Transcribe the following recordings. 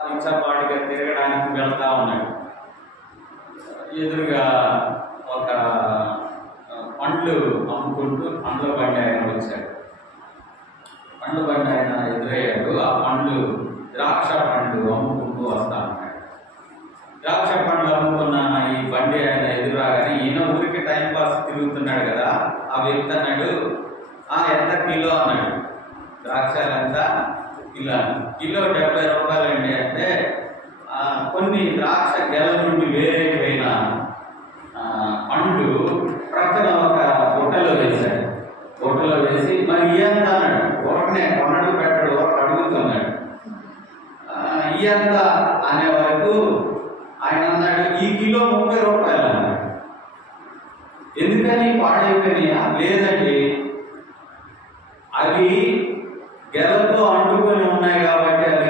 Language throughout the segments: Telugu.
ఇచ్చపాటిగా తిరగడానికి వెళ్తా ఉన్నాడు. ఎదురుగా ఒక పండ్లు అమ్ముకుంటూ పండ్ల బండి ఆయన వచ్చాడు. పండ్ల బండి ఆయన ఎదురయ్యాడు. ఆ పండ్లు ద్రాక్ష పండ్లు అమ్ముకుంటూ వస్తా ఉన్నాడు. ద్రాక్ష పండ్లు అమ్ముకున్న ఈ బండి ఆయన ఎదురాగానే ఈయన ఊరికి టైం పాస్ తిరుగుతున్నాడు కదా, ఆ వ్యక్తి అన్నాడు, ఎంత కిలో అన్నాడు. ద్రాక్షలు ఎంత కిలో? కిలో 70 రూపాయలండి అంటే కొన్ని ద్రాక్ష గెల నుండి వేరైపోయిన పండ్లు ప్రక్కన ఒక బుట్టలో వేశాడు. బుట్టలో వేసి మరి ఇయ్యంత అన్నాడు. ఒకనే కొనడు పెట్టడు, ఒక అడుగుతున్నాడు. ఇయ్యంత అనే వరకు ఆయన అన్నాడు, ఈ కిలో 30 రూపాయలు అన్నాడు. ఎందుకని పాడైపోయినాయా? లేదండి, అవి గెలతో అంటుకొని ఉన్నాయి కాబట్టి అది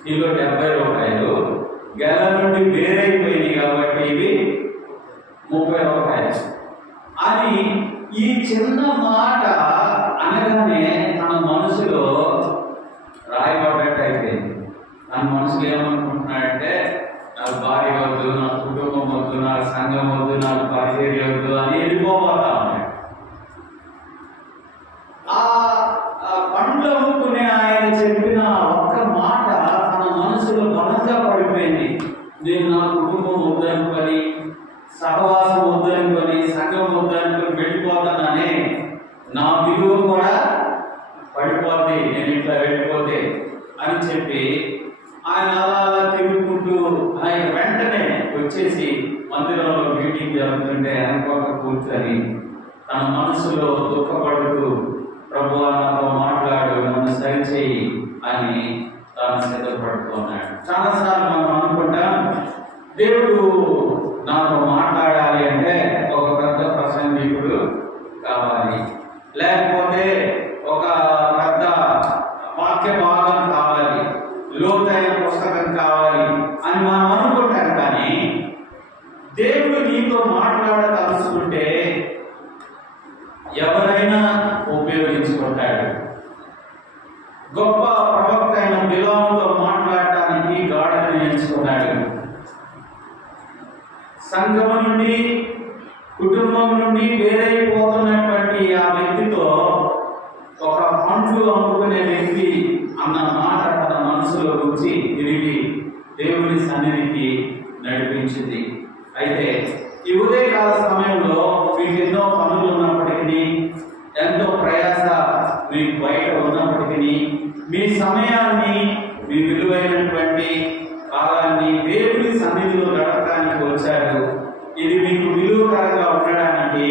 కిలో 70 రూపాయలు. గెల నుండి వేరైపోయినాయి కాబట్టి ఇవి 30 రూపాయలు అని ఈ చిన్న మాట అనగానే తన మనసులో రాయబడ్డట్టు అయిపోయింది. తన మనసులో ఏమనుకుంటున్నాడంటే, నాకు భార్య వద్దు, నా కుటుంబం వద్దు, నా సంఘం వద్దు, నాకు పరిచర్య వద్దు అని వెళ్ళిపోతా ఉన్నాడు. ఆ పండ్లు అమ్ముకునే ఆయన చెప్పిన ఒక్క మాట తన మనసులో బలంగా పడిపోయింది. నేను నా కుటుంబం వద్దనుకొని, సహవాసం వద్దనుకొని, సంఘం వద్దనుకొని వెళ్ళిపోతున్నానే, నా విలువ కూడా పడిపోద్ది నేను ఇట్లా వెళ్ళిపోతే అని చెప్పి ఆయన అలా తిరుగుకుంటూ ఆయన వెంటనే వచ్చేసి మందిరంలో మీటింగ్ జరుగుతుంటే అనుకోక కూర్చొని తన మనసులో దుఃఖపడుతూ, ప్రభువా నాతో మాట్లాడు, నన్ను సరిచేయి అని తాను సిద్ధపడుతున్నాడు. చాలాసార్లు మనం అనుకుంటాం, దేవుడు నాతో మాట్లాడాలి అంటే ఒక పెద్ద ప్రసంగికుడు కావాలి, లేకపోతే ఒక పెద్ద వాక్య భాగం కావాలి, లోతైన పుస్తకం కావాలి అని మనం అనుకుంటాం. కానీ దేవుడు నీతో మాట్లాడదలుచుకుంటే ఎవరైనా ఉపయోగించుకుంటాడు. గొప్ప ప్రవక్త అయిన బిలాముతో మాట్లాడటానికి గాడిని ఎంచుకున్నాడు. సంఘం నుండి, కుటుంబం నుండి వేరైపోతున్నటువంటి ఆ వ్యక్తితో ఒక పండ్లు అమ్ముకునే వ్యక్తి అన్న మాట తన మనసులో వచ్చి తిరిగి దేవుని సన్నిధికి నడిపించింది. అయితే ఈ ఉదయకాల సమయంలో మీకు ఎన్నో పనులు ఉన్నప్పటికీ, ఎంతో ప్రయాస మీకు బయట ఉన్నప్పటికీ, మీ సమయాన్ని, మీ విలువైనటువంటి కాలాన్ని దేవుని సన్నిధిలో గడపడానికి వచ్చారు. ఇది మీకు విలువకరంగా ఉండడానికి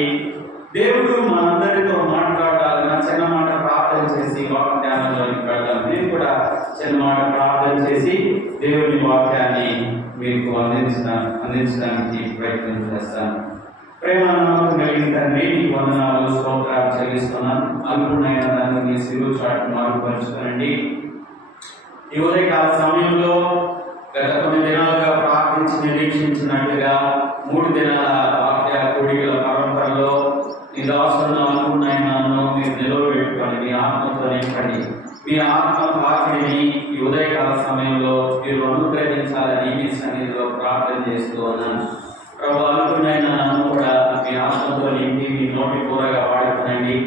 దేవుడు మనందరితో మాట్లాడాలి. నా చిన్న మాట ప్రార్థన చేసి వాక్యానికి వెళ్తాను. నేను కూడా చిన్న మాట ప్రార్థన చేసి దేవుని వాక్యాన్ని మీకు అందించడానికి ప్రయత్నం చేస్తాను. ప్రేమ నమ్మకం కలిగిన తండ్రి, నీకు వందనాలు, స్తోత్రాలు చెల్లిస్తున్నాను. అల్పుడైన దాన్ని మీ శిలువ చాటు మార్పుపరుచుకోనండి. ఈ ఉదయకాల సమయంలో గత కొన్ని దినాలుగా ప్రార్థించి నిరీక్షించినట్లుగా 3 దినాల వాక్య కూడికల పరంపరలో నీ దాసులను అనుకున్నాను మీరు నిలవబెట్టుకొని మీ ఆత్మతో నింపండి. మీ ఆత్మ పాత్రని ఈ ఉదయకాల సమయంలో మీరు అనుగ్రహించాలని మీ సన్నిధిలో ప్రార్థన చేస్తూ ఉన్నాను. ప్రభు, అనుకున్నైనా నన్ను కూడా మీ ఆత్మతో నింపి మీ నోటి కూరగా వాడుకునండి.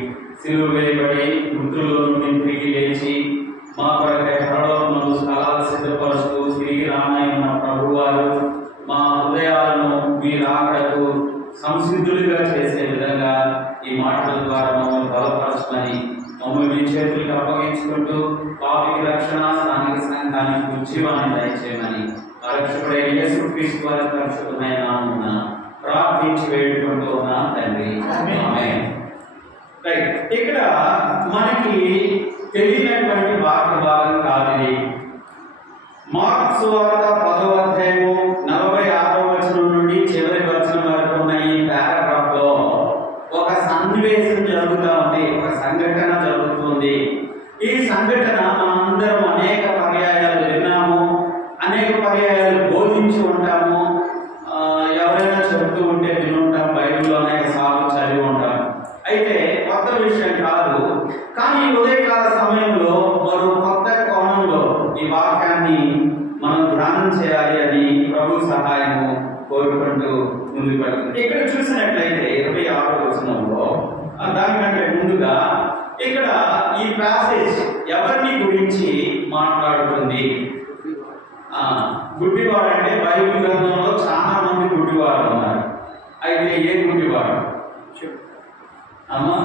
సిలువ వేయబడి మృతుల్లో నుండి తిరిగి లేచి మా కొరకై పరలోకములో స్థలాలు సిద్ధపరుస్తూ తిరిగి రానైన ప్రభువారు మా హృదయాలను మీ రాకడకు సంసిద్ధులుగా చేసే విధంగా ఈ మాటల ద్వారా మమ్మల్ని బలపరచమని, మమ్మల్ని మీ చేతులకు అప్పగించుకుంటూ పాపికి రక్షణ, స్థానిక సంఘానికి ఉజ్జీవాన్ని దయచేయమని రక్షకుడైన యేసుక్రీస్తు వారి పరిశుద్ధమైన నామమున ప్రార్థించి వేడుకుంటూ ఉన్నాం తండ్రి. ఆమేన్. రైట్, ఇక్కడ మనకి తెలియనటువంటి వాక్య భాగం కాదు ఇది. మార్కు సువార్త 10వ అధ్యాయము 46వ వచనం నుండి చివరి వచనం వరకు ఉన్న ఈ పారాగ్రాఫ్ లో ఒక సన్నివేశం జరుగుతూ ఉంది, ఒక సంఘటన జరుగుతుంది. ఈ సంఘటన మనందరం అనేక పర్యాయాలు విన్నాము, అనేక పర్యాయాలు బోధించి ఉంటాము, ఎవరైనా చెబుతూ ఉంటే వినుంటాం, బైబిల్లో అనేక సార్లు చదివి ఉంటాం. అయితే కొత్త విషయం కాదు. కానీ ఉదయకాల సమయంలో మరో కొత్త కోణంలో ఈ వాక్యాన్ని స్నానం చేయాలి అని ప్రభు సహాయము కోరుకుంటూ ముందుకు పడుతుంది. ఇక్కడ చూసినట్లయితే 26వ వచనంలో దానికంటే ముందుగా ఇక్కడ ఈ ప్యాసేజ్ ఎవరిని గురించి మాట్లాడుతుంది? గుడ్డివాడు అంటే బైబిల్ గ్రంథంలో చాలా మంది గుడ్డివాడు ఉన్నారు. అయితే ఏ గుడ్డివాడు? అమ్మా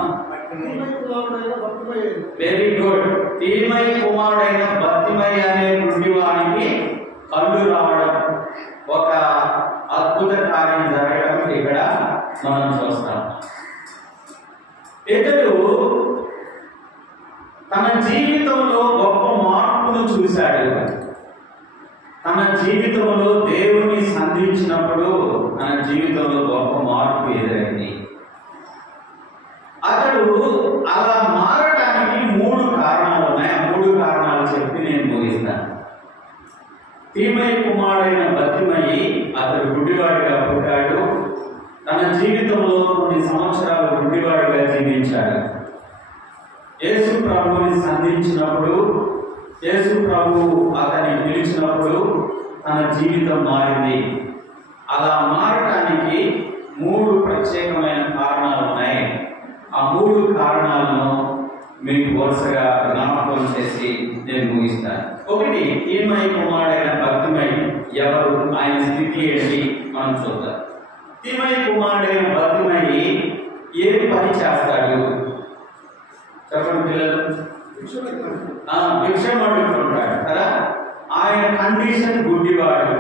వెరీ గుడ్. తీమై కుమారుడైన బర్తిమై అనే గుడ్డివాడికి కళ్ళు రావడం, ఒక అద్భుత కార్యం జరగడం ఇక్కడ మనం చూస్తాం. ఇతడు తన జీవితంలో గొప్ప మార్పును చూశాడు. తన జీవితంలో దేవుని సంధించినప్పుడు తన జీవితంలో గొప్ప మార్పు ఎదురైంది. అతడు అలా మారడానికి 3 కారణాలు ఉన్నాయి. ఆ 3 కారణాలు చెప్పి నేను ముగిస్తాను. తీమై కుమారుడైన బర్తిమయి అతడు గుడ్డివాడిగా పుట్టాడు. తన జీవితంలో కొన్ని సంవత్సరాలు గుడ్డివాడిగా జీవించాడు. యేసు ప్రభువుని సంధించినప్పుడు, యేసు ప్రభు అతన్ని పిలిచినప్పుడు తన జీవితం మారింది. అలా మారటానికి 3 ప్రత్యేకమైన కారణాలు ఉన్నాయి. ఆ 3 కారణాలను మీకు వరుసగా జ్ఞాపకం చేసి నేను ముగిస్తాను. ఒకటి, తీమై కుమారుడైన బర్తిమై ఎవరు, ఆయన స్థితి ఏంటి మనం చూద్దాం. తీమై కుమారుడైన బర్తిమై ఏం పని చేస్తాడు చెప్పండి పిల్లలు? భిక్షం అడుగుతుంటాడు కదా. ఆయన కండిషన్ గుడ్డివాడు.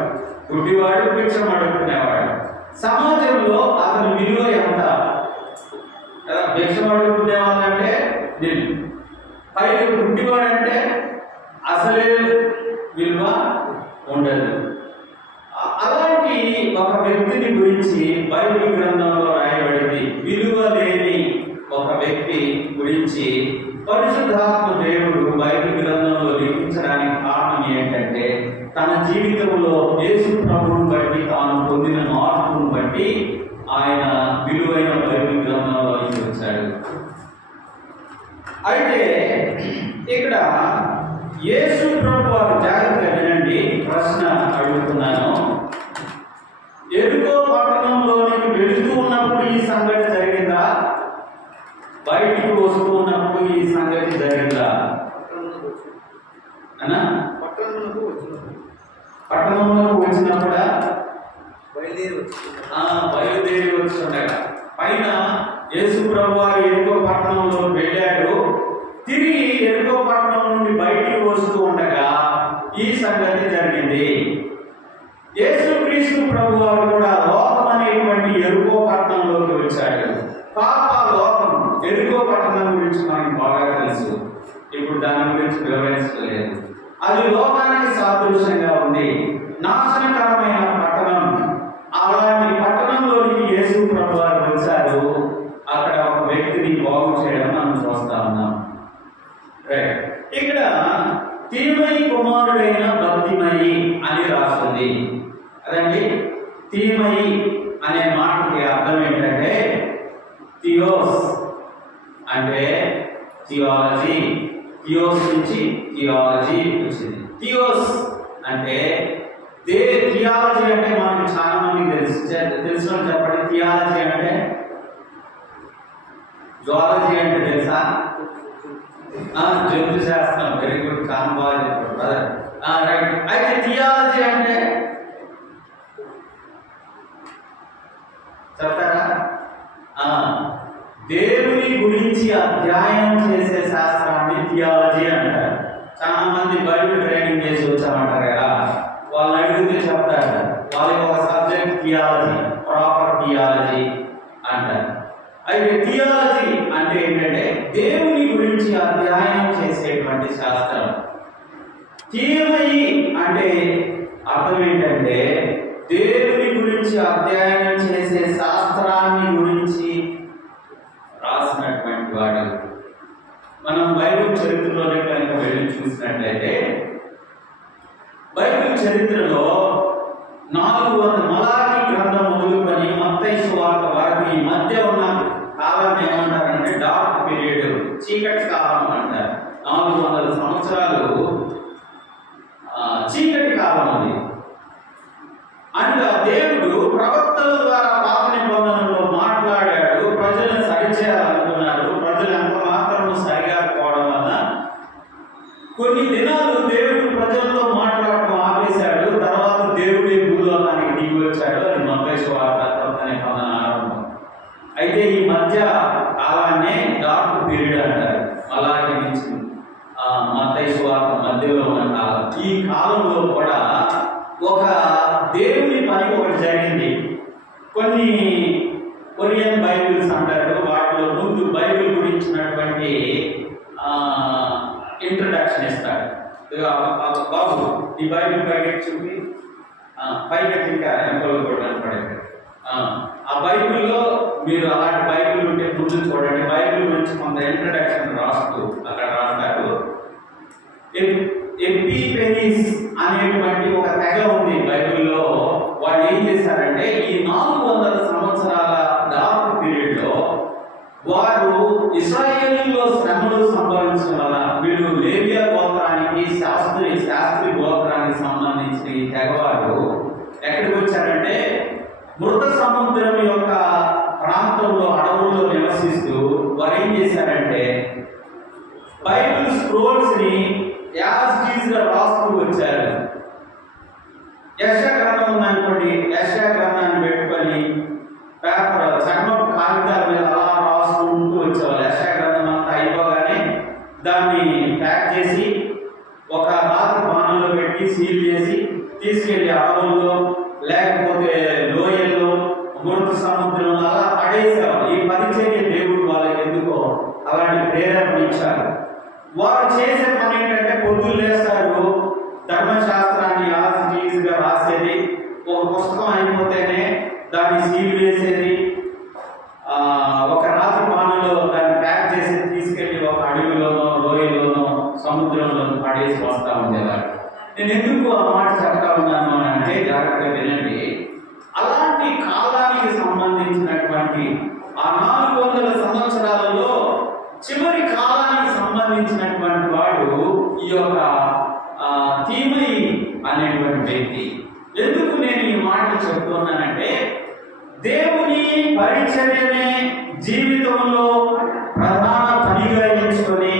గుడ్డివాడు భిక్షం అడుగుకునేవాడు. సమాజంలో అతని విలువ ఎంత కదా? భిక్షం అడుగుకునే వాళ్ళంటే పైకి గుడ్డివాడు అంటే అసలే విలువ ఉండదు. అలాంటి ఒక వ్యక్తిని గురించి బైబిల్ గ్రంథంలో రాయబడింది. విలువ లేని ఒక వ్యక్తి గురించి పరిశుద్ధాత్మ దేవుడు బైబిల్ గ్రంథంలో లిఖించడానికి కారణం ఏంటంటే, తన జీవితంలో యేసు ప్రభువును బట్టి తాను పొందిన మార్పును బట్టి ఆయన విలువైన బైబిల్ గ్రంథంలో లిఖించాడు. అయితే ఇక్కడ యేసు ప్రభు వారు జాగ్రత్తగా వినండి, ప్రశ్న అడుగుతున్నాను. ఎరుకో పట్టణంలోనికి వెళుతూ ఉన్నప్పుడు ఈ సంగతి జరిగిందా? బయటికి వస్తూ ఉన్నప్పుడు ఈ సంగతి జరిగిందా? అన్నా పట్టణంలోకి వచ్చినప్పుడా? బయలుదేరి వచ్చిండగా పైన యేసు ప్రభు వారు ఎరుకో పట్టణంలో వెళ్ళాడు. తిరిగి ఎరుకో పట్టణం నుండి బయటికి వస్తూ ఉండగా ఈ సంగతి జరిగింది. యేసుక్రీస్తు ప్రభు వారు కూడా లోకం అనేటువంటి ఎరుకో పట్టణంలోకి వచ్చాడు. పాప లోకం ఎరుకో పట్టణం గురించి మనకు బాగా తెలుసు. ఇప్పుడు దాని గురించి వివరించలేదు. అది లోకానికి సాదృశ్యంగా ఉంది, నాశనకరమైన పట్టణం. అలాంటి పట్టణంలోనికి యేసు ప్రభు వారు వచ్చారు. అక్కడ ఒక వ్యక్తిని బాగు చేయడం మనం చూస్తా ఉన్నాం. రైట్. ఇక్కడ తీమై కుమారుడైన బర్తిమయి అని రాస్తుంది. అదండి, తీమయి అనే మాటకి అర్థం ఏంటంటే థియోస్ అంటే థియాలజీ. థియోస్ నుంచి థియాలజీ వచ్చింది. థియోస్ అంటే థియాలజీ అంటే మనకు చాలా మందికి తెలిసిన చెప్పండి. థియాలజీ అంటే జువాలజీ అంటే తెలుసా? జంతు శాస్త్రం. వెరీ గుడ్, చాలా బాగా చెప్పారు. రైట్. అయితే థియాలజీ అంటే చెప్తారా? దేవుని గురించి అధ్యయనం చేసే శాస్త్రాన్ని థియాలజీ అంటారు. చాలా మంది బైబిల్ ట్రైనింగ్ చేసి వచ్చామంటారు కదా, వాళ్ళని అడిగితే చెప్తారు వాళ్ళకి ఒక సబ్జెక్ట్ థియాలజీ, ప్రాపర్ థియాలజీ అంటారు. అయితే థియాలజీ అంటే ఏంటంటే దేవుని గురించి అధ్యయనం చేసేటువంటి శాస్త్రం. తీమయి అంటే అర్థం ఏంటంటే దేవుని గురించి అధ్యయనం చేసే శాస్త్రాన్ని గురించి రాసినటువంటి వాడు. మనం బైబిల్ చరిత్రలోనే కనుక వెళ్ళి చూసినట్లయితే బైబిల్ చరిత్రలో 400 మలాకి గ్రంథం మొదలుకొని మత్తయి సువార్త వరకు ఈ మధ్య ఉన్న కాలం ఏమంటారంటే డార్క్ పీరియడ్, చీకటి కాలం అంటారు. 400 సంవత్సరాలు చీకటి కాలం ఉంది. అండ్ దేవుడు ప్రవక్తల ద్వారా పాత నిబంధనలో మాట్లాడాడు. ప్రజలను సరిచేయాలనుకున్నాడు. ప్రజలు ఎంత మాత్రం సరిగా పోవడం వల్ల కొన్ని దినాలు దేవుడు ప్రజలతో మాట్లాడటం ఆపేశాడు. తర్వాత దేవుడి భూలోకానికి దిగి వచ్చాడు. అది మత్తయి సువార్త కొత్త నిబంధన ఆరంభం. అయితే ఈ మధ్య కాలాన్నే డార్క్ పీరియడ్ అంటారు. అలాగే నుంచి మత్తయి సువార్త మధ్యలో ఉన్న కాలం. ఈ కాలంలో కూడా ఒక దేవుని పని ఒకటి జరిగింది. కొన్ని కొరియన్ బైబిల్స్ అంటారు. వాటిలో ముందు బైబిల్ గురించినటువంటి ఇంట్రడక్షన్ ఇస్తాడు. బాబు ఈ బైబిల్ పైకి చూపి పైకి ఇంకా ఎంపలు కూడా కనపడేది. ఆ బైబిల్లో మీరు అలాంటి బైబిల్ ఉంటే ముందు చూడండి. బైబిల్ గురించి కొంత ఇంట్రడక్షన్ రాస్తూ అక్కడ రాస్తారు. ఎపిఫెనీస్ అనేటువంటి ఒక తెగ ఉంది బైబిల్లో. వాళ్ళు ఏం చేశారంటే ఈ 400 సంవత్సరాల డార్క్ పీరియడ్ లో వారు ఇశ్రాయేలీలో శ్రమలు సంభవించడం వల్ల వీళ్ళు లేవియా గోత్రానికి శాస్త్రి గోత్రానికి సంబంధించిన ఈ తెగవారు ఎక్కడికి వచ్చారంటే మృత సముద్రం యొక్క ప్రాంతంలో అడవుల్లో నివసిస్తూ వారు ఏం చేశారంటే బైబిల్ స్క్రోల్స్ ని యాస్టీస్ గా రాస్తూ వచ్చారు. యెషయా గ్రంథం ఉందనుకోండి, యెషయా గ్రంథాన్ని పెట్టుకొని పేపర్ చర్మపు కాగితాల మీద అలా రాసుకుంటూ వచ్చేవాళ్ళు. యెషయా గ్రంథం అంతా అయిపోగానే దాన్ని ప్యాక్ చేసి ఒక రాత్రి బాణంలో పెట్టి సీల్ చేసి తీసుకెళ్లి అడవుల్లో లేకపోతే లోయల్లో మృత సముద్రంలో అలా పడేసేవాళ్ళు. ఈ పరిచర్య దేవుడు వాళ్ళకి ఎందుకో అలాంటి ప్రేరణ ఇచ్చారు. వారు చేసే పని ఏంటంటే పొద్దులు లేస్తారు, ధర్మశాస్త్రాన్ని గా రాసేది, ఒక పుస్తకం అయిపోతేనే దాన్ని సీల్ వేసేది, ఒక రాత్రి బాణంలో దాన్ని ప్యాక్ చేసి తీసుకెళ్లి ఒక అడవిలోనో లోయలోనో సముద్రంలోనో పడేసి వస్తా ఉండేవారు. నేను ఎందుకు ఆ మాట చెప్తా ఉన్నాను అని అంటే జాగ్రత్తగా వినండి. అలాంటి కాలానికి సంబంధించినటువంటి ఆ 400 సంవత్సరాలలో చివరి కాలానికి సంబంధించినటువంటి వాడు ఈ యొక్క తీమయి అనేటువంటి వ్యక్తి. ఎందుకు నేను ఈ మాటలు చెప్తున్నానంటే దేవుని పరిచర్యనే జీవితంలో ప్రధాన పనిగా ఎంచుకొని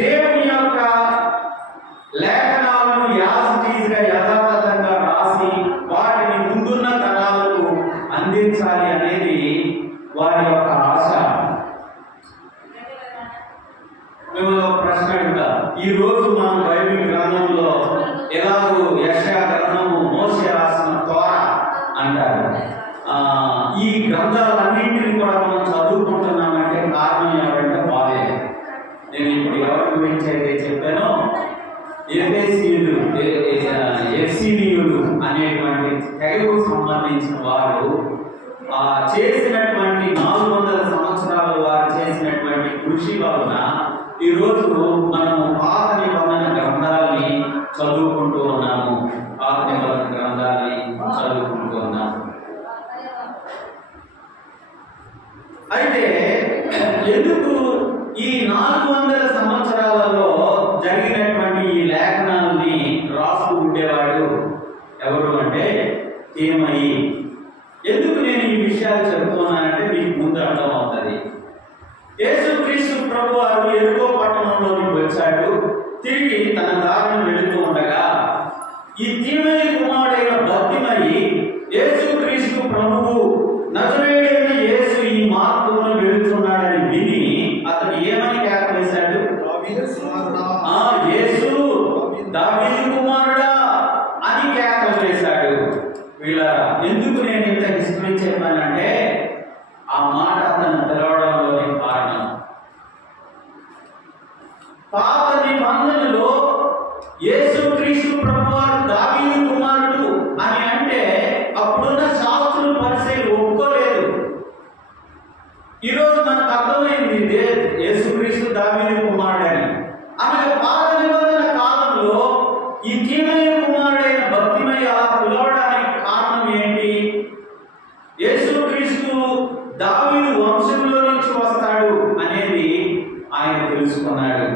దేవుని యొక్క లేఖనాలను యాజిటీగా యథాతథంగా రాసి వాటిని ముందున్న తరాలకు అందించాలి అనేది వారి యొక్క ఆశ. మేము ఒక ప్రశ్న అడుగుతా. ఈ రోజు మనం బైబిల్ గ్రంథంలో ఎలాగో యెషయా గ్రంథము మోషే రాసిన తోరా అంటారు. ఈ గ్రంథాలన్నింటినీ కూడా మనం చదువుకుంటున్నామంటే కారణం ఏమంటే బాలేదు. నేను ఇప్పుడు ఎవరి గురించి అయితే చెప్పానో ఎఫ్సీనీయులు అనేటువంటి తెగకు సంబంధించిన వారు చేసినటువంటి 400 సంవత్సరాలు వారు చేసినటువంటి కృషి వలన ఈరోజు మనము పాత నిబంధన గ్రంథాలని చదువుకుంటూ ఉన్నాము. పాత నిబంధన గ్రంథాలని చదువుకుంటూ ఉన్నాము. అయితే ఎందుకు ఈ 400 సంవత్సరాలలో జరిగినటువంటి ఈ లేఖనాలని రాస్తూ ఉండేవాడు ఎవరు అంటే తీమయి. ఎందుకు నేను ఈ విషయాలు చెప్తున్నానంటే మీకు ముందు అర్థం అవుతుంది. యేసుక్రీస్తు ప్రభు వారు ఎరుకో పట్టణంలోకి వచ్చాడు. తిరిగి తన దారిని వెళుతూ ఉండగా ఈ తీమయి కుమారుడైన బర్తిమయి యేసుక్రీస్తు ప్రభువు నజరేయుడైన యేసు ఈ మార్గంలో వెళుతున్నాడని విని అతను ఏమని కేక వేశాడు? యేసు దావీదు కుమారుడా అని కేక వేశాడు. వీళ్ళారా, ఎందుకు నేను ఇంత హిస్టరీ చెప్పానంటే ఆ మాట అతను తెలవడంలోనే కారణం. పాత నిబంధనలో యేసుక్రీస్తు ప్రభువారు దావీదు కుమారుడు అని అంటే అప్పుడున్న శాస్త్రులు పరిచయం ఒప్పుకోలేదు. ఈరోజు మనకు అర్థమైంది యేసుక్రీస్తు దావీదు కుమారుడు అని. ఆమె పాత నిబంధన కాలంలో ఈ తీమయి కుమారుడైన బర్తిమయి అలా పిలవడానికి కారణం ఏంటి? యేసుక్రీస్తు దావీదు వంశంలో నుంచి వస్తాడు అనేది ఆయన తెలుసుకున్నాడు.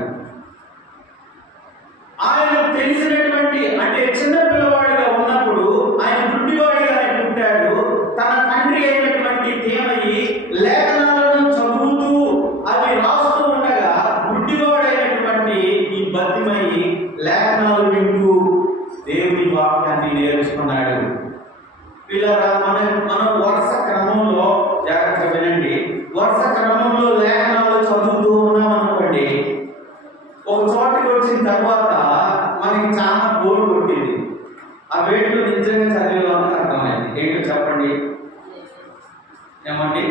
ఆయన తెలిసినటువంటి అంటే చిన్న పిల్లవాడిగా ఉన్నప్పుడు ఆయన తెలుసుకున్నాడు. పిల్లరా, మనం వరుస క్రమంలో జాగ్రత్తగా వినండి. వరుస క్రమంలో లేఖనాలు చదువుతూ ఉన్నాం అనుకోండి, ఒక చోటకి వచ్చిన తర్వాత మనకి చాలా బోర్ కొట్టింది. ఆ వేట్లో నిజంగా చదివేవాళ్ళకి అర్థమైంది. ఏంటో చెప్పండి. ఏమండి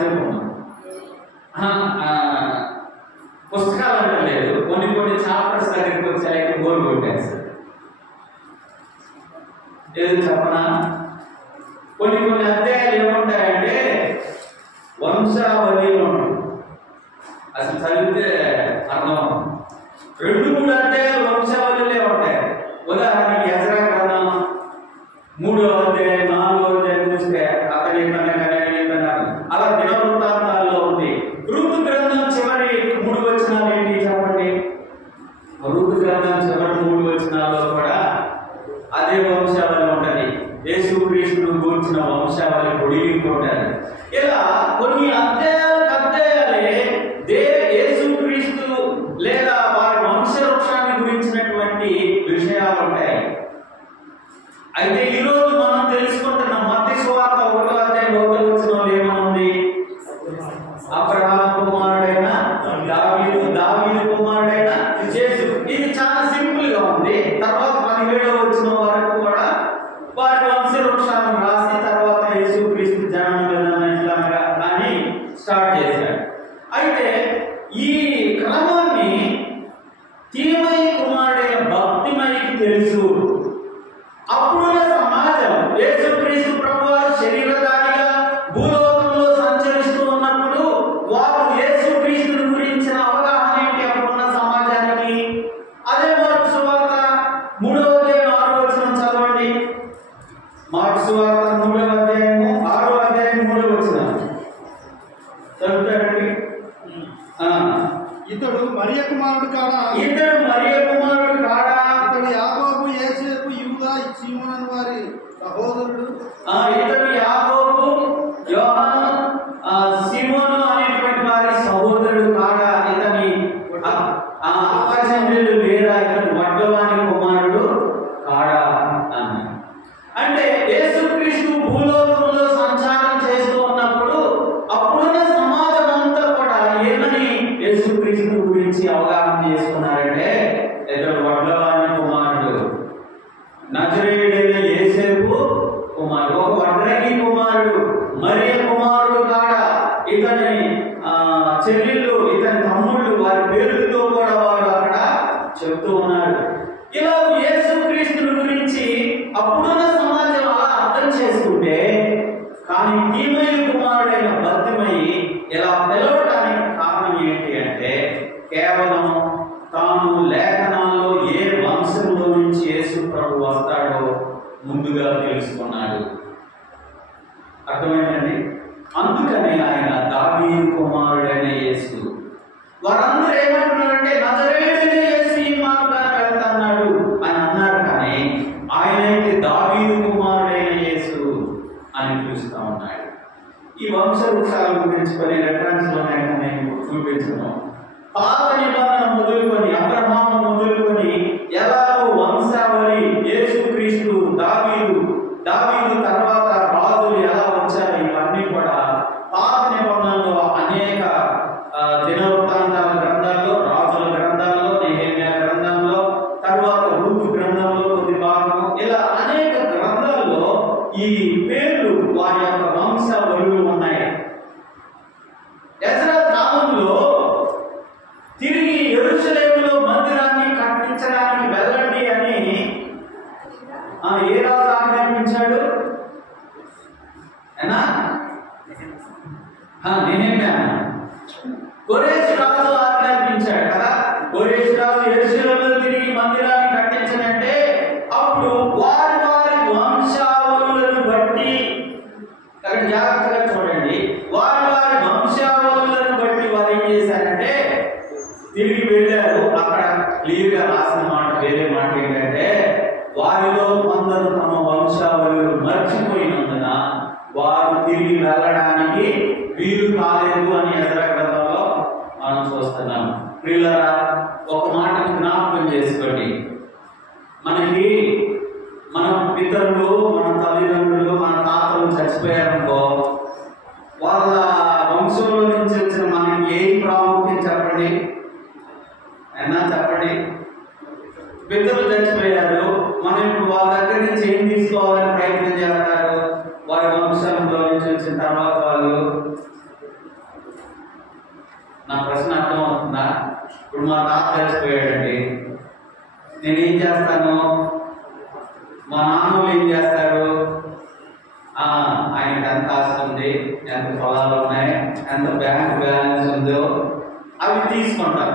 చెప్పు. పుస్తకాలు అంటే లేదు, కొన్ని చాప్టర్స్ దగ్గరికి వచ్చాయి, బోర్ కొట్టేస్తారు. ఏదో చెప్పనా, కొన్ని అధ్యాయాలు ఏముంటాయంటే వంశావళిలో ఉంటుంది. అసలు చదివితే అర్థం. 2-3 అధ్యాయాలు వంశావళిలే ఉంటాయి. ఉదాహరణకి ఎజ్రా గ్రంథం 3వ అధ్యాయం 4వ అధ్యాయం చూస్తే అతని అలా దినవృత్తాంతాల్లో ఉంది. రూతు గ్రంథం చివరి 3 వచనాలు ఏంటి చెప్పండి. రూతు గ్రంథం చివరి 3 వచనాల్లో కూడా అదే వంశావళి ఉంటది. యేసుక్రీస్తును గూర్చిన వంశావళి పొడిగింపు ఉంటది. ఇలా కొన్ని అధ్యాయాలే యేసుక్రీస్తు లేదా వారి వంశవృక్షాన్ని గురించినటువంటి విషయాలు ఉంటాయి. అయితే ఈరోజు మనం తెలుసుకుంటున్న మత్తయి సువార్త 1వ అధ్యాయం 1వ వచనంలో ఏమనుంది? అబ్రహాము కుమారుడైన దావీదు కుమారుడైన యేసు. ఇది చాలా సింపుల్ గా ఉంది. తర్వాత 17వ వచనం వరకు కూడా వారి వంశవృక్షాలను రాసి తర్వాత యేసుక్రీస్తు జనన విధానం అని స్టార్ట్ చేశాడు. అయితే ఈ క్రమాన్ని తీమయి కుమారుడైన భక్తిమయికి తెలుసు. అప్పుడున్న సమాజం యేసుక్రీస్తు ప్రభువారు శరీరధారిగా భూలోకంలో సంచరిస్తూ ఉన్నప్పుడు వారు యేసుక్రీస్తుని గురించిన అవగాహన ఏంటి అప్పుడున్న సమాజానికి? అదే మార్కు సువార్త 3వ అధ్యాయం 6వ వచనం చదవండి. మార్కు సువార్త 3వ అధ్యాయము 6వ అధ్యాయం 3వ వచనం చదువుతారండి. ఇతడు మరియ కుమారుడు కాడా? ఇతడు యాకోబు, యోసేపు, యూదా, సీమోను వారి సహోదరుడు. ఇతడు యాకోబు, యోహాను, సీమోను అనేటువంటి వారి సహోదరుడు కాడా? ఇతని అపరిసంఖ్యులు లేరా? ఇతడు వడ్లవాని కుమారుడు కాడా అన్నాడు. అంటే యేసుక్రీస్తు భూలోకంలో సంచారం చేస్తూ ఉన్నప్పుడు అప్పుడున్న సమాజం అంతా కూడా ఏమని యేసుక్రీస్తు గురించి అవగాహన చేసుకున్నారంటే, ఇతడు వడ్లవాని కుమారుడు, నజరేయుడైన యోసేపు కుమారుడు, ఒక వడ్రంగి కుమారుడు, మరియ కుమారుడు కాడా? ఇతని చెల్లెళ్ళు, ఇతని తమ్ముళ్ళు, వారి పేరుతో కూడా వారు అక్కడ చెప్తూ ఉన్నారు. ఇలా యేసుక్రీస్తుని గురించి అప్పుడున్న సమాజం అలా అర్థం చేసుకుంటే, కానీ తీమయి కుమారుడైన భక్తిమయి ఇలా పిలవడానికి కారణం ఏంటి అంటే, కేవలం తాను లేఖనాల్లో ఏ వంశంలో నుంచి యేసు ప్రభు వస్తాడో ముందుగా తెలుసుకున్నాడు. అర్థమైందండి? అందుకని ఆయన దావీదు కుమారుడైన యేసు. వారందరూ ఏమంటున్నారంటే, నజరేయుడైన యేసు ఈ మార్గాన వెళ్తున్నాడు అని అన్నారు. కానీ ఆయనైతే దావీదు కుమారుడైన యేసు అని పిలుస్తా ఉన్నాడు. ఈ వంశవృక్షాల గురించి కొన్ని రెఫరెన్స్ లో నేను చూపించను. పాత నిబంధన మొదలుకొని అబ్రహాము మొదలుకొని ఎలాగో వంశావళి యేసుక్రీస్తు, దావీదు తర్వాత రాజులు ఎలా వచ్చారు, ఇవన్నీ కూడా పాత నిబంధనలో అనేక దినవృత్తాంతాల గ్రంథాల్లో, రాజుల గ్రంథాల్లో, నెహెమ్యా గ్రంథంలో, తర్వాత రూతు గ్రంథంలో కొద్ది భాగం, ఇలా అనేక గ్రంథాల్లో ఈ పేర్లు వారి యొక్క వంశావళులు ఉన్నాయి. ఎజ్రా కాలంలో తిరిగి యెరూషలేములో మందిరాన్ని కట్టించడానికి వెళ్ళండి అని ఏ రాజు ఆజ్ఞాపించాడు? నెహెమ్యా. కోరేషు రాజు ఆజ్ఞాపించాడు కదా. కోరేషు రాజు యెరూషలేములో తిరిగి మందిరాన్ని కట్టించనంటే అప్పుడు వారి వంశావళులను బట్టి, జాగ్రత్తగా చూడండి, వారి వంశావళులను బట్టి వారు ఏం చేశారంటే తిరిగి వెళ్ళారు. అక్కడ క్లియర్ గా రాసిన మాట, వేరే మాట ఏంటంటే, వారిలో కొందరు తమ వంశావళులు మర్చిపోయినందున వారు తిరిగి వెళ్ళడానికి వీలు కాలేదు అని ఎజ్రా గ్రంథంలో మనం చూస్తున్నాం. ప్రియులారా, ఒక మాట జ్ఞాపకం చేసుకోండి. మనకి పితరులు, మన తల్లిదండ్రులు, మన తాతలు చచ్చిపోయారనుకో, వాళ్ళ వంశంలో నుంచి వచ్చిన మనకి ఏ ప్రాముఖ్యం చెప్పండి అయినా చెప్పండి. పితరులు చచ్చిపోయారు, మనం ఇప్పుడు వాళ్ళ దగ్గర నుంచి ఏం తీసుకోవాలని ప్రయత్నం చేస్తారు? వారి వంశంలో నుంచి వచ్చిన తర్వాత వాళ్ళు. నా ప్రశ్న అర్థం అవుతుందా? ఇప్పుడు మా తాత చచ్చిపోయాడండి, నేనేం చేస్తాను? మా నాన్నలు ఏం చేస్తారు? ఆయనకి ఎంత ఆస్తి ఉంది, ఎంత పొలాలు ఉన్నాయి, ఎంత బ్యాంక్ బ్యాలెన్స్ ఉందో అవి తీసుకుంటాం.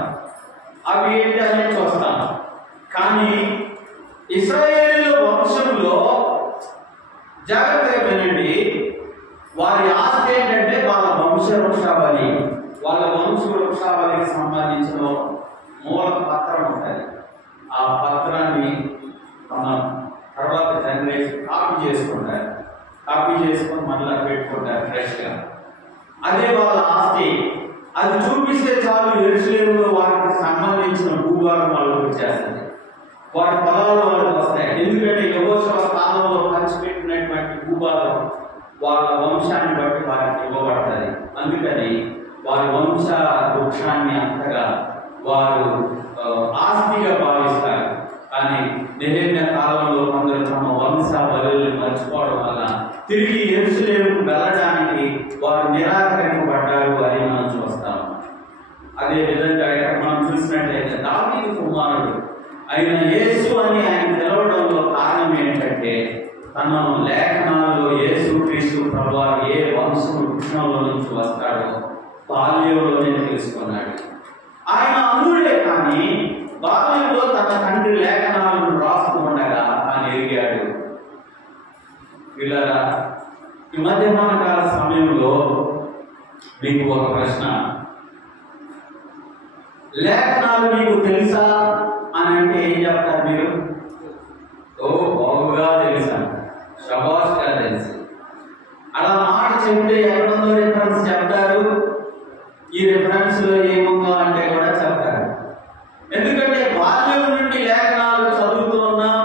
అవి ఏంటి అనేది చూస్తాం. కానీ ఇశ్రాయేలు వంశంలో జాగ్రత్తగా వినండి, వారి ఆస్తి ఏంటంటే వాళ్ళ వంశవృక్షావళి. వాళ్ళ వంశవృక్షావళికి సంబంధించిన మూల పత్రం ఉంటుంది. ఆ పత్రాన్ని మన తర్వాత జనరేషన్ కాపీ చేసుకుంటారు. కాపీ చేసుకొని మళ్ళీ పెట్టుకుంటారు ఫ్రెష్గా. అదే వాళ్ళ ఆస్తి. అది చూపిస్తే చాలు, యెరూషలేములో వారికి సంబంధించిన భూభాగం వాళ్ళకి వచ్చేస్తుంది, వాటి పొలాలు వాళ్ళకి వస్తాయి. ఎందుకంటే యెహోషువ కాలంలో పంచిపెట్టినటువంటి భూభాగం వాళ్ళ వంశాన్ని బట్టి వారికి ఇవ్వబడుతుంది. అందుకని వారి వంశ వృక్షాన్ని అంతగా వారు ఆస్తిగా భావిస్తారు. కానీ నెహెమ్యా కాలంలో కొందరు తమ వంశ బలులను మర్చిపోవడం వల్ల తిరిగి యెరూషలేముకు వెళ్ళడానికి వారు నిరాకరింపబడ్డారు అని మనం చూస్తాము. అదే విధంగా మనం చూసినట్లయితే దావీదు కుమారుడు అయిన యేసు అని ఆయన పిలవడంలో కారణం ఏంటంటే, తన లేఖనాల్లో యేసు క్రీస్తు ప్రభువారు ఏ వంశవృక్షంలో నుంచి వస్తాడో బాల్యంలోనే తెలుసుకున్నాడు. ఆయన అందుడే, కానీ బాల్యంలో తన తండ్రి లేఖనాలను రాస్తూ ఉండగా ఆయన ఎరిగాడు. వీళ్ళరా, ఈ మధ్యమాన కాల సమయంలో మీకు ఒక ప్రశ్న, లేఖనాలు మీకు తెలుసా అని అంటే ఏం చెప్తారు మీరు? ఓ బాగుగా తెలుసా, శబాష్గా తెలుసు. అలా మాట చెప్తే ఎక్కడుందో రిఫరెన్స్ చెప్తారు. ఈ రిఫరెన్స్ లో ఏముందో అంటే కూడా చెప్తారు. ఎందుకంటే బాల్యం నుండి లేఖనాలు చదువుతూ ఉన్నాం,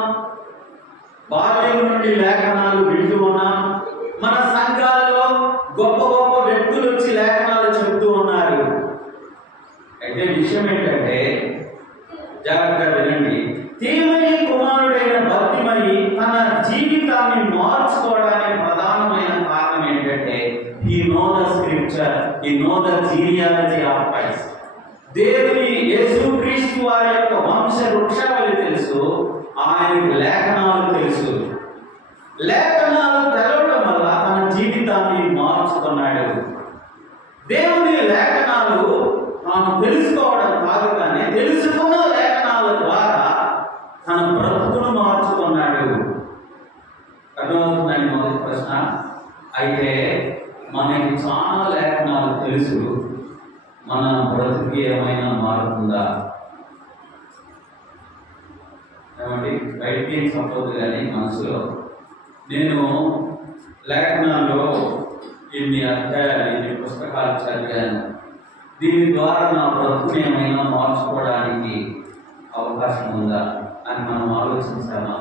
బాల్యం నుండి లేఖనాలు వింటూ ఉన్నాం. మన సంఘాల్లో గొప్ప గొప్ప వ్యక్తులు వచ్చి లేఖనాలు చెప్తూ ఉన్నారు. అయితే విషయం ఏంటంటే, జాగ్రత్తగా వినండి, తీమయి కుమారుడైన బర్తిమయి తన జీవితాన్ని మార్చుకోవడానికి ప్రధానమైన కారణం ఏంటంటే, he know the scripture, he know the genealogy of Christ. దేవుని యేసుక్రీస్తు వారి యొక్క వంశ వృక్షావళి తెలుసు, ఆయనకు లేఖనాలు తెలుసు. లేఖనాలు తెలవడం వల్ల తన జీవితాన్ని మార్చుకున్నాడు. దేవుని లేఖనాలు తాను తెలుసుకోవడం కాదు, కానీ తెలుసుకున్న లేఖనాల ద్వారా తన బ్రతుకును మార్చుకున్నాడు. అర్థమవుతుందండి మొదటి ప్రశ్న. అయితే మనకి చాలా లేఖనాలు తెలుసు, మన బ్రతుకు ఏమైనా మారుతుందా? ఏమంటే బయటికి ఏం చెప్పవద్దు, కానీ మనసులో నేను లేఖనాల్లో ఇన్ని అధ్యాయాలు, ఇన్ని పుస్తకాలు చదివాను, దీని ద్వారా నా బ్రతుకుని ఏమైనా మార్చుకోవడానికి అవకాశం ఉందా అని మనం ఆలోచించామా?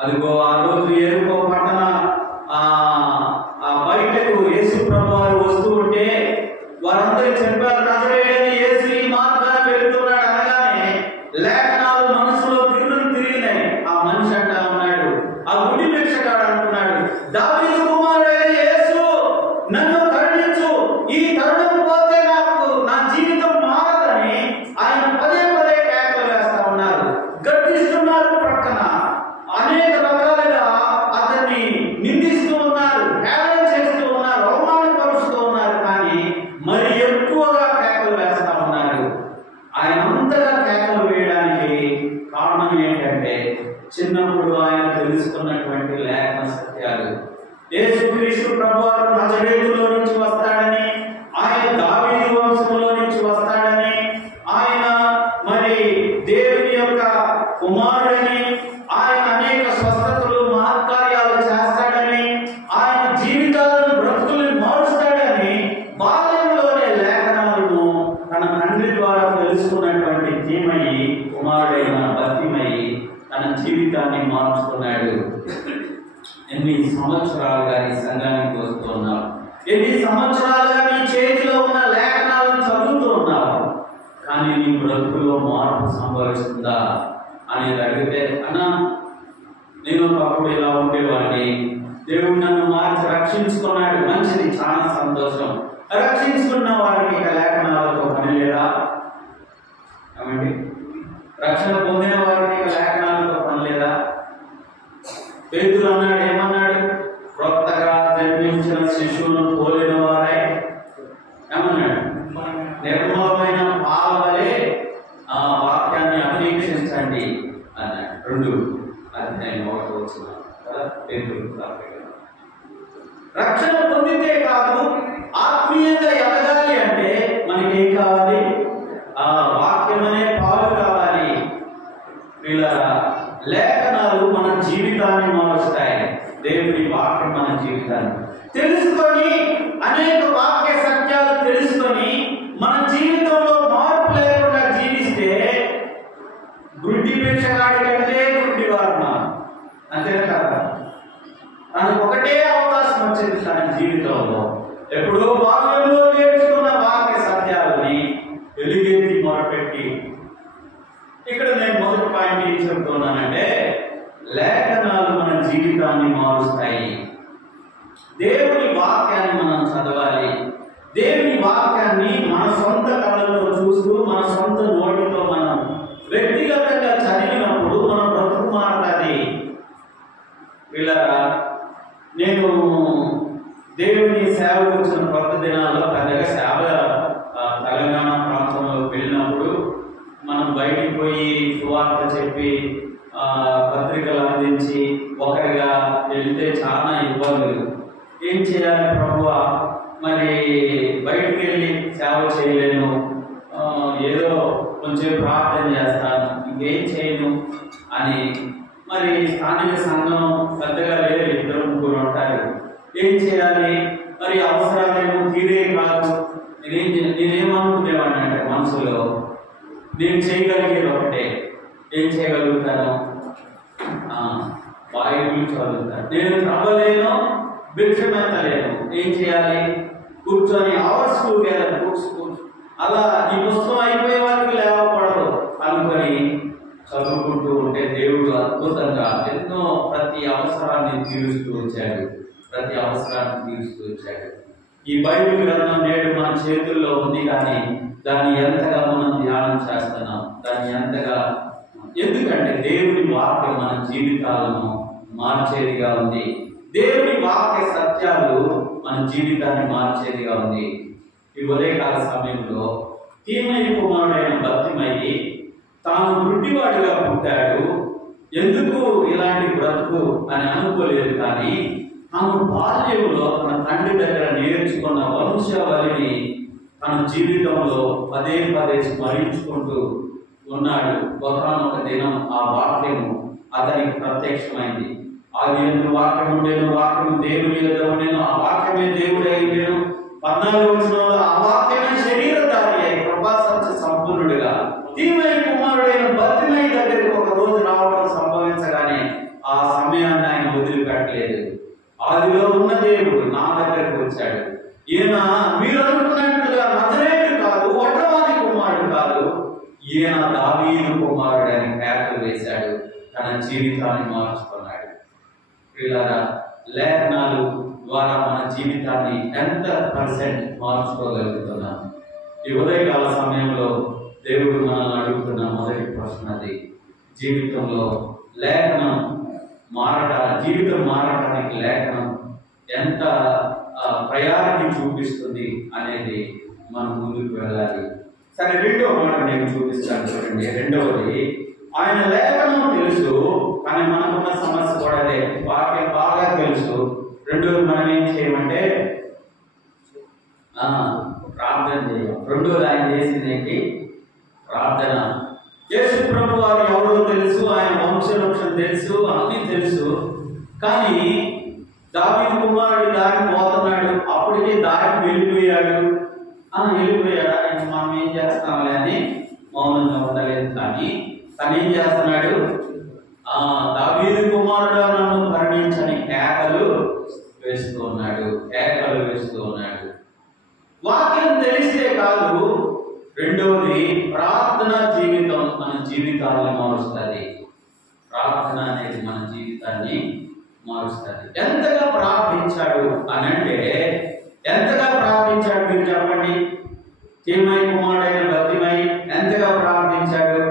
అదిగో ఆ రోజు ఎరుకో పట్టణ బయటకు యేసు ప్రభువారు వస్తూ ఉంటే వారందరూ చెప్పారు, నజరేయుడైన యేసు ఈ మార్గాన్ని వెళ్తున్నాడు అనగానే లేఖనాలు మనసులో తిరిగినాయి. ఆ మనిషి అంటా ఉన్నాడు, ఆ గుడి భిక్షగాడు అంటున్నాడు, దావీదు కుమారుడైన యేసు నన్ను కరుణించు, ఈ తరుణం పోతే నాకు నా జీవితం మారదని ఆయన పదే పదే కేకలు వేస్తా ఉన్నారు, గర్తిస్తున్నారు. ప్రక్కన అనేక రకాలుగా అతన్ని నిందిస్తూ ఉన్నారు, హేళన చేస్తూ ఉన్నారు, అవమానపరుస్తూ ఉన్నారు. కానీ మరి ఎక్కువగా కేకలు వేస్తా ఉన్నారు. ఆయన అంతగా కేకలు వేయడానికి కారణం ఏంటంటే, చిన్నప్పుడు ఆయన తెలుసుకున్నటువంటి లేఖన సత్యాలు. యేసుక్రీస్తు ప్రభువారు నజరేతులో నుంచి వస్తాడని, ఆయన దావీదు వంశంలో నుంచి వస్తాడని, ఆయన మరి దేవుని యొక్క కుమారుడని, ఆయన అనేక స్వస్థతలు మహత్కార్యాలు చేస్తాడని, ఆయన జీవితాలను బ్రతుకులను మారుస్తాడని బాల్యంలోనే లేఖనాలను తన తండ్రి ద్వారా తెలుసుకున్నటువంటి తీమయి కుమారుడైన బర్తిమయి తన జీవిత జీవితాన్ని మార్చుకున్నాడు. ఎన్ని సంవత్సరాలుగా ఈ సంఘానికి వస్తూ ఉన్నావు, ఎన్ని సంవత్సరాలుగా నీ చేతిలో ఉన్న లేఖనాలను చదువుతూ ఉన్నావు, కానీ నీ బ్రతుకులో మార్పు సంభవిస్తుందా అనేది అడిగితే, అన్నా నేను ఒకప్పుడు ఇలా ఉండేవాడిని, దేవుడు నన్ను మార్చి రక్షించుకున్నాడు, మంచిది, చాలా సంతోషం. రక్షించుకున్న వారికి ఇక లేఖనాలతో పని లేదా? ఏమండి, రక్షణ పొందిన వారికి ఇక లేఖనాలతో పని లేదా? పేతురు అన్నాడు, ఏమన్నాడు? క్రొత్తగా జన్మించిన శిశువును పోలిన వారై ఏమన్నాడు? నిర్మలమైన పాల వలె ఆ వాక్యాన్ని అపేక్షించండి అన్నాడు. 2:1 పేతురు. రక్షణ పొందితే కాదు, ఆత్మీయంగా ఎదగాలి అంటే మనకేం కావాలి? ఆ వాక్యం అనే పాలు కావాలి. పిల్లరా, లేఖనాలు మన జీవితాన్ని మారుస్తాయి. దేవుని వాక్యం మన జీవితాన్ని తెలుసుకొని, అనేక వాక్య సత్యాలు తెలుసుకొని మన జీవితంలో మార్పు లేకుండా జీవిస్తే గుడ్డి భిక్షగాడి కంటే గుడ్డి వారు అంతే కదా. తనకు ఒకటే అవకాశం వచ్చింది తన జీవితంలో, ఎప్పుడో బాల్యంలో నేర్చుకున్న వాక్య సత్యాలని వెలుగెత్తి మొరపెట్టి. ఇక్కడ నేను మొదటి పాయింట్ ఏం చెప్తున్నానంటే, లేఖనాలు మన జీవితాన్ని మారుస్తాయి. దేవుని వాక్యాన్ని మనం చదవాలి. దేవుని వాక్యాన్ని మన సొంత కళ్ళతో చూస్తూ, మన సొంత నోటితో మనం వ్యక్తిగతంగా చదివినప్పుడు మన బ్రతుకు మారుతుంది. పిల్లరా, నేను దేవుని సేవ వచ్చిన కొత్త దినాల్లో పెద్దగా సేవ తెలంగాణ ప్రాంతంలో వెళ్ళినప్పుడు మనం బయటికి పోయి సువార్త చెప్పి పత్రికలు అందించి ఒకరిగా వెళ్తే చాలా ఇబ్బందులు. ఏం చేయాలి ప్రభువా, మరి బయటికి వెళ్ళి సేవ చేయలేను, ఏదో కొంచెం ప్రార్థన చేస్తాను, ఇంకేం చేయను అని. మరి స్థానిక సంఘం పెద్దగా లేదు, 2-3 ఉంటారు. ఏం చేయాలి? మరి అవసరాలేమో తీరే కాదు. నేనేమనుకునేవాడిని అంటే మనసులో, నేను చేయగలిగేది ఒకటే. ఏం చేయగలుగుతాను? బైబిల్ చదువుతాను. నేను నవ్వలేను, భిక్షమెత్తలేను. ఏం చేయాలి? కూర్చొని అవర్స్ టుగెదర్ అలా ఈ పుస్తకం అయిపోయే వారికి లేవకూడదు అనుకొని చదువుకుంటూ ఉంటే దేవుడు అద్భుతంగా ఎన్నో ప్రతి అవసరాన్ని తీరుస్తూ వచ్చాడు. ఈ బైబిల్ గ్రంథం నేడు మన చేతుల్లో ఉంది, కానీ దాన్ని ఎంతగా మనం ధ్యానం చేస్తున్నాం, దాన్ని ఎంతగా, ఎందుకంటే దేవుని వాక్యం మన జీవితాలను మార్చేదిగా ఉంది. దేవుని వాక్య సత్యాలు మన జీవితాన్ని మార్చేదిగా ఉంది. ఈ ఉదయకాల సమయంలో తీమయి కుమారుడైన బర్తిమయి తాను గుడ్డివాడిగా పుట్టాడు, ఎందుకు ఇలాంటి బ్రతుకు అని అనుకోలేదు. కానీ తాను బాల్యంలో తన తండ్రి దగ్గర నేర్చుకున్న వంశావళిని తన జీవితంలో పదే స్మరించుకుంటూ ఉన్నాడు. ఒకనొక దినం ఆ వాక్యము అతనికి ప్రత్యక్షమైంది. ఆదియందు వాక్యం ఉండేను, వాక్యము దేవుని యొద్ద ఉండేను, ఆ వాక్యమే దేవుడై ఉండేను. 14వ వచనంలో ఆ వాక్యమే శరీరధారి అయి కృపా సత్య సంపూర్ణుడిగా తీమయి కుమారుడైన బర్తిమయి దగ్గరికి ఒక రోజు రావడం సంభవించగానే ఆ సమయాన్ని ఆయన వదిలిపెట్టలేదు. ఆదిలో ఉన్న దేవుడు నా దగ్గరకు వచ్చాడు. ఈయన మీరు అనుకున్నట్లుగా నజరేయుడు కాదు, వడ్రవాని కుమారుడు కాదు, ఈయన దావీదు కుమారుడు అని కేకలు వేశాడు. తన జీవితాన్ని మార్చుకున్నాడు. పిల్లరా, లేఖనాలు ద్వారా మన జీవితాన్ని ఎంత % మార్చుకోగలుగుతున్నాం? ఈ ఉదయకాల సమయంలో దేవుడు మనల్ని అడుగుతున్న మొదటి ప్రశ్న అది. జీవితంలో లేఖనం జీవితం మారటానికి లేఖనం ఎంత ప్రయారిటీ చూపిస్తుంది అనేది మనం ముందుకు వెళ్ళాలి. సరే, రెండో మాట నేను చూపిస్తాను చూడండి. రెండవది, ఆయన లేఖనం తెలుసు, కానీ మనకున్న సమస్య కూడా అదే, వాక్యం బాగా తెలుసు. రెండోది మనం ఏం చేయమంటే ప్రార్థన చేయాలి. రెండోది ఆయన చేసింది ఏంటి? ప్రార్థన. యేసు ప్రభు వారు ఎవరో తెలుసు, ఆయన వంశవృక్షం తెలుసు, అన్నీ తెలుసు. కానీ దావీదు కుమారుడు దారికి పోతున్నాడు, అప్పటికే దారికి వెళ్ళిపోయాడా? ఇంక మనం ఏం చేస్తాంలే అని మౌనంగా ఉండలేదు. కానీ తను ఏం చేస్తున్నాడు? ప్రార్థన జీవితం మన జీవితాలను మారుస్తుంది. ప్రార్థన అనేది మన జీవితాన్ని మారుస్తుంది. ఎంతగా ప్రార్థించాడు అని అంటే, ఎంతగా ప్రార్థించాడు మీరు చెప్పండి. తిమై కుమారుడైన బతిమై ఎంతగా ప్రార్థించాడు?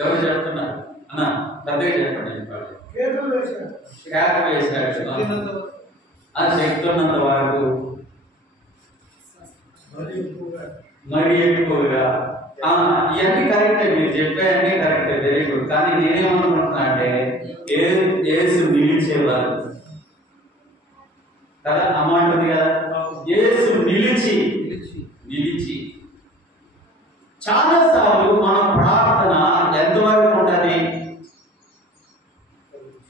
ఎవరు చెప్తున్నారు అన్న? పెద్దగా చెప్పండి. కేక వేశాడు. అది చెప్తున్నంత వరకు మరి ఎక్కువగా. ఇవన్నీ కరెక్టే, మీరు చెప్పేవన్నీ కరెక్టే, వెరీ గుడ్. కానీ నేనేమనుకుంటున్నా అంటే యేసు నిలిచేవారు కదా, అమ్మాట ఉంది కదా. యేసు నిలిచి చాలా సార్లు మన ప్రార్థన ఎంతవరకు ఉంటుంది?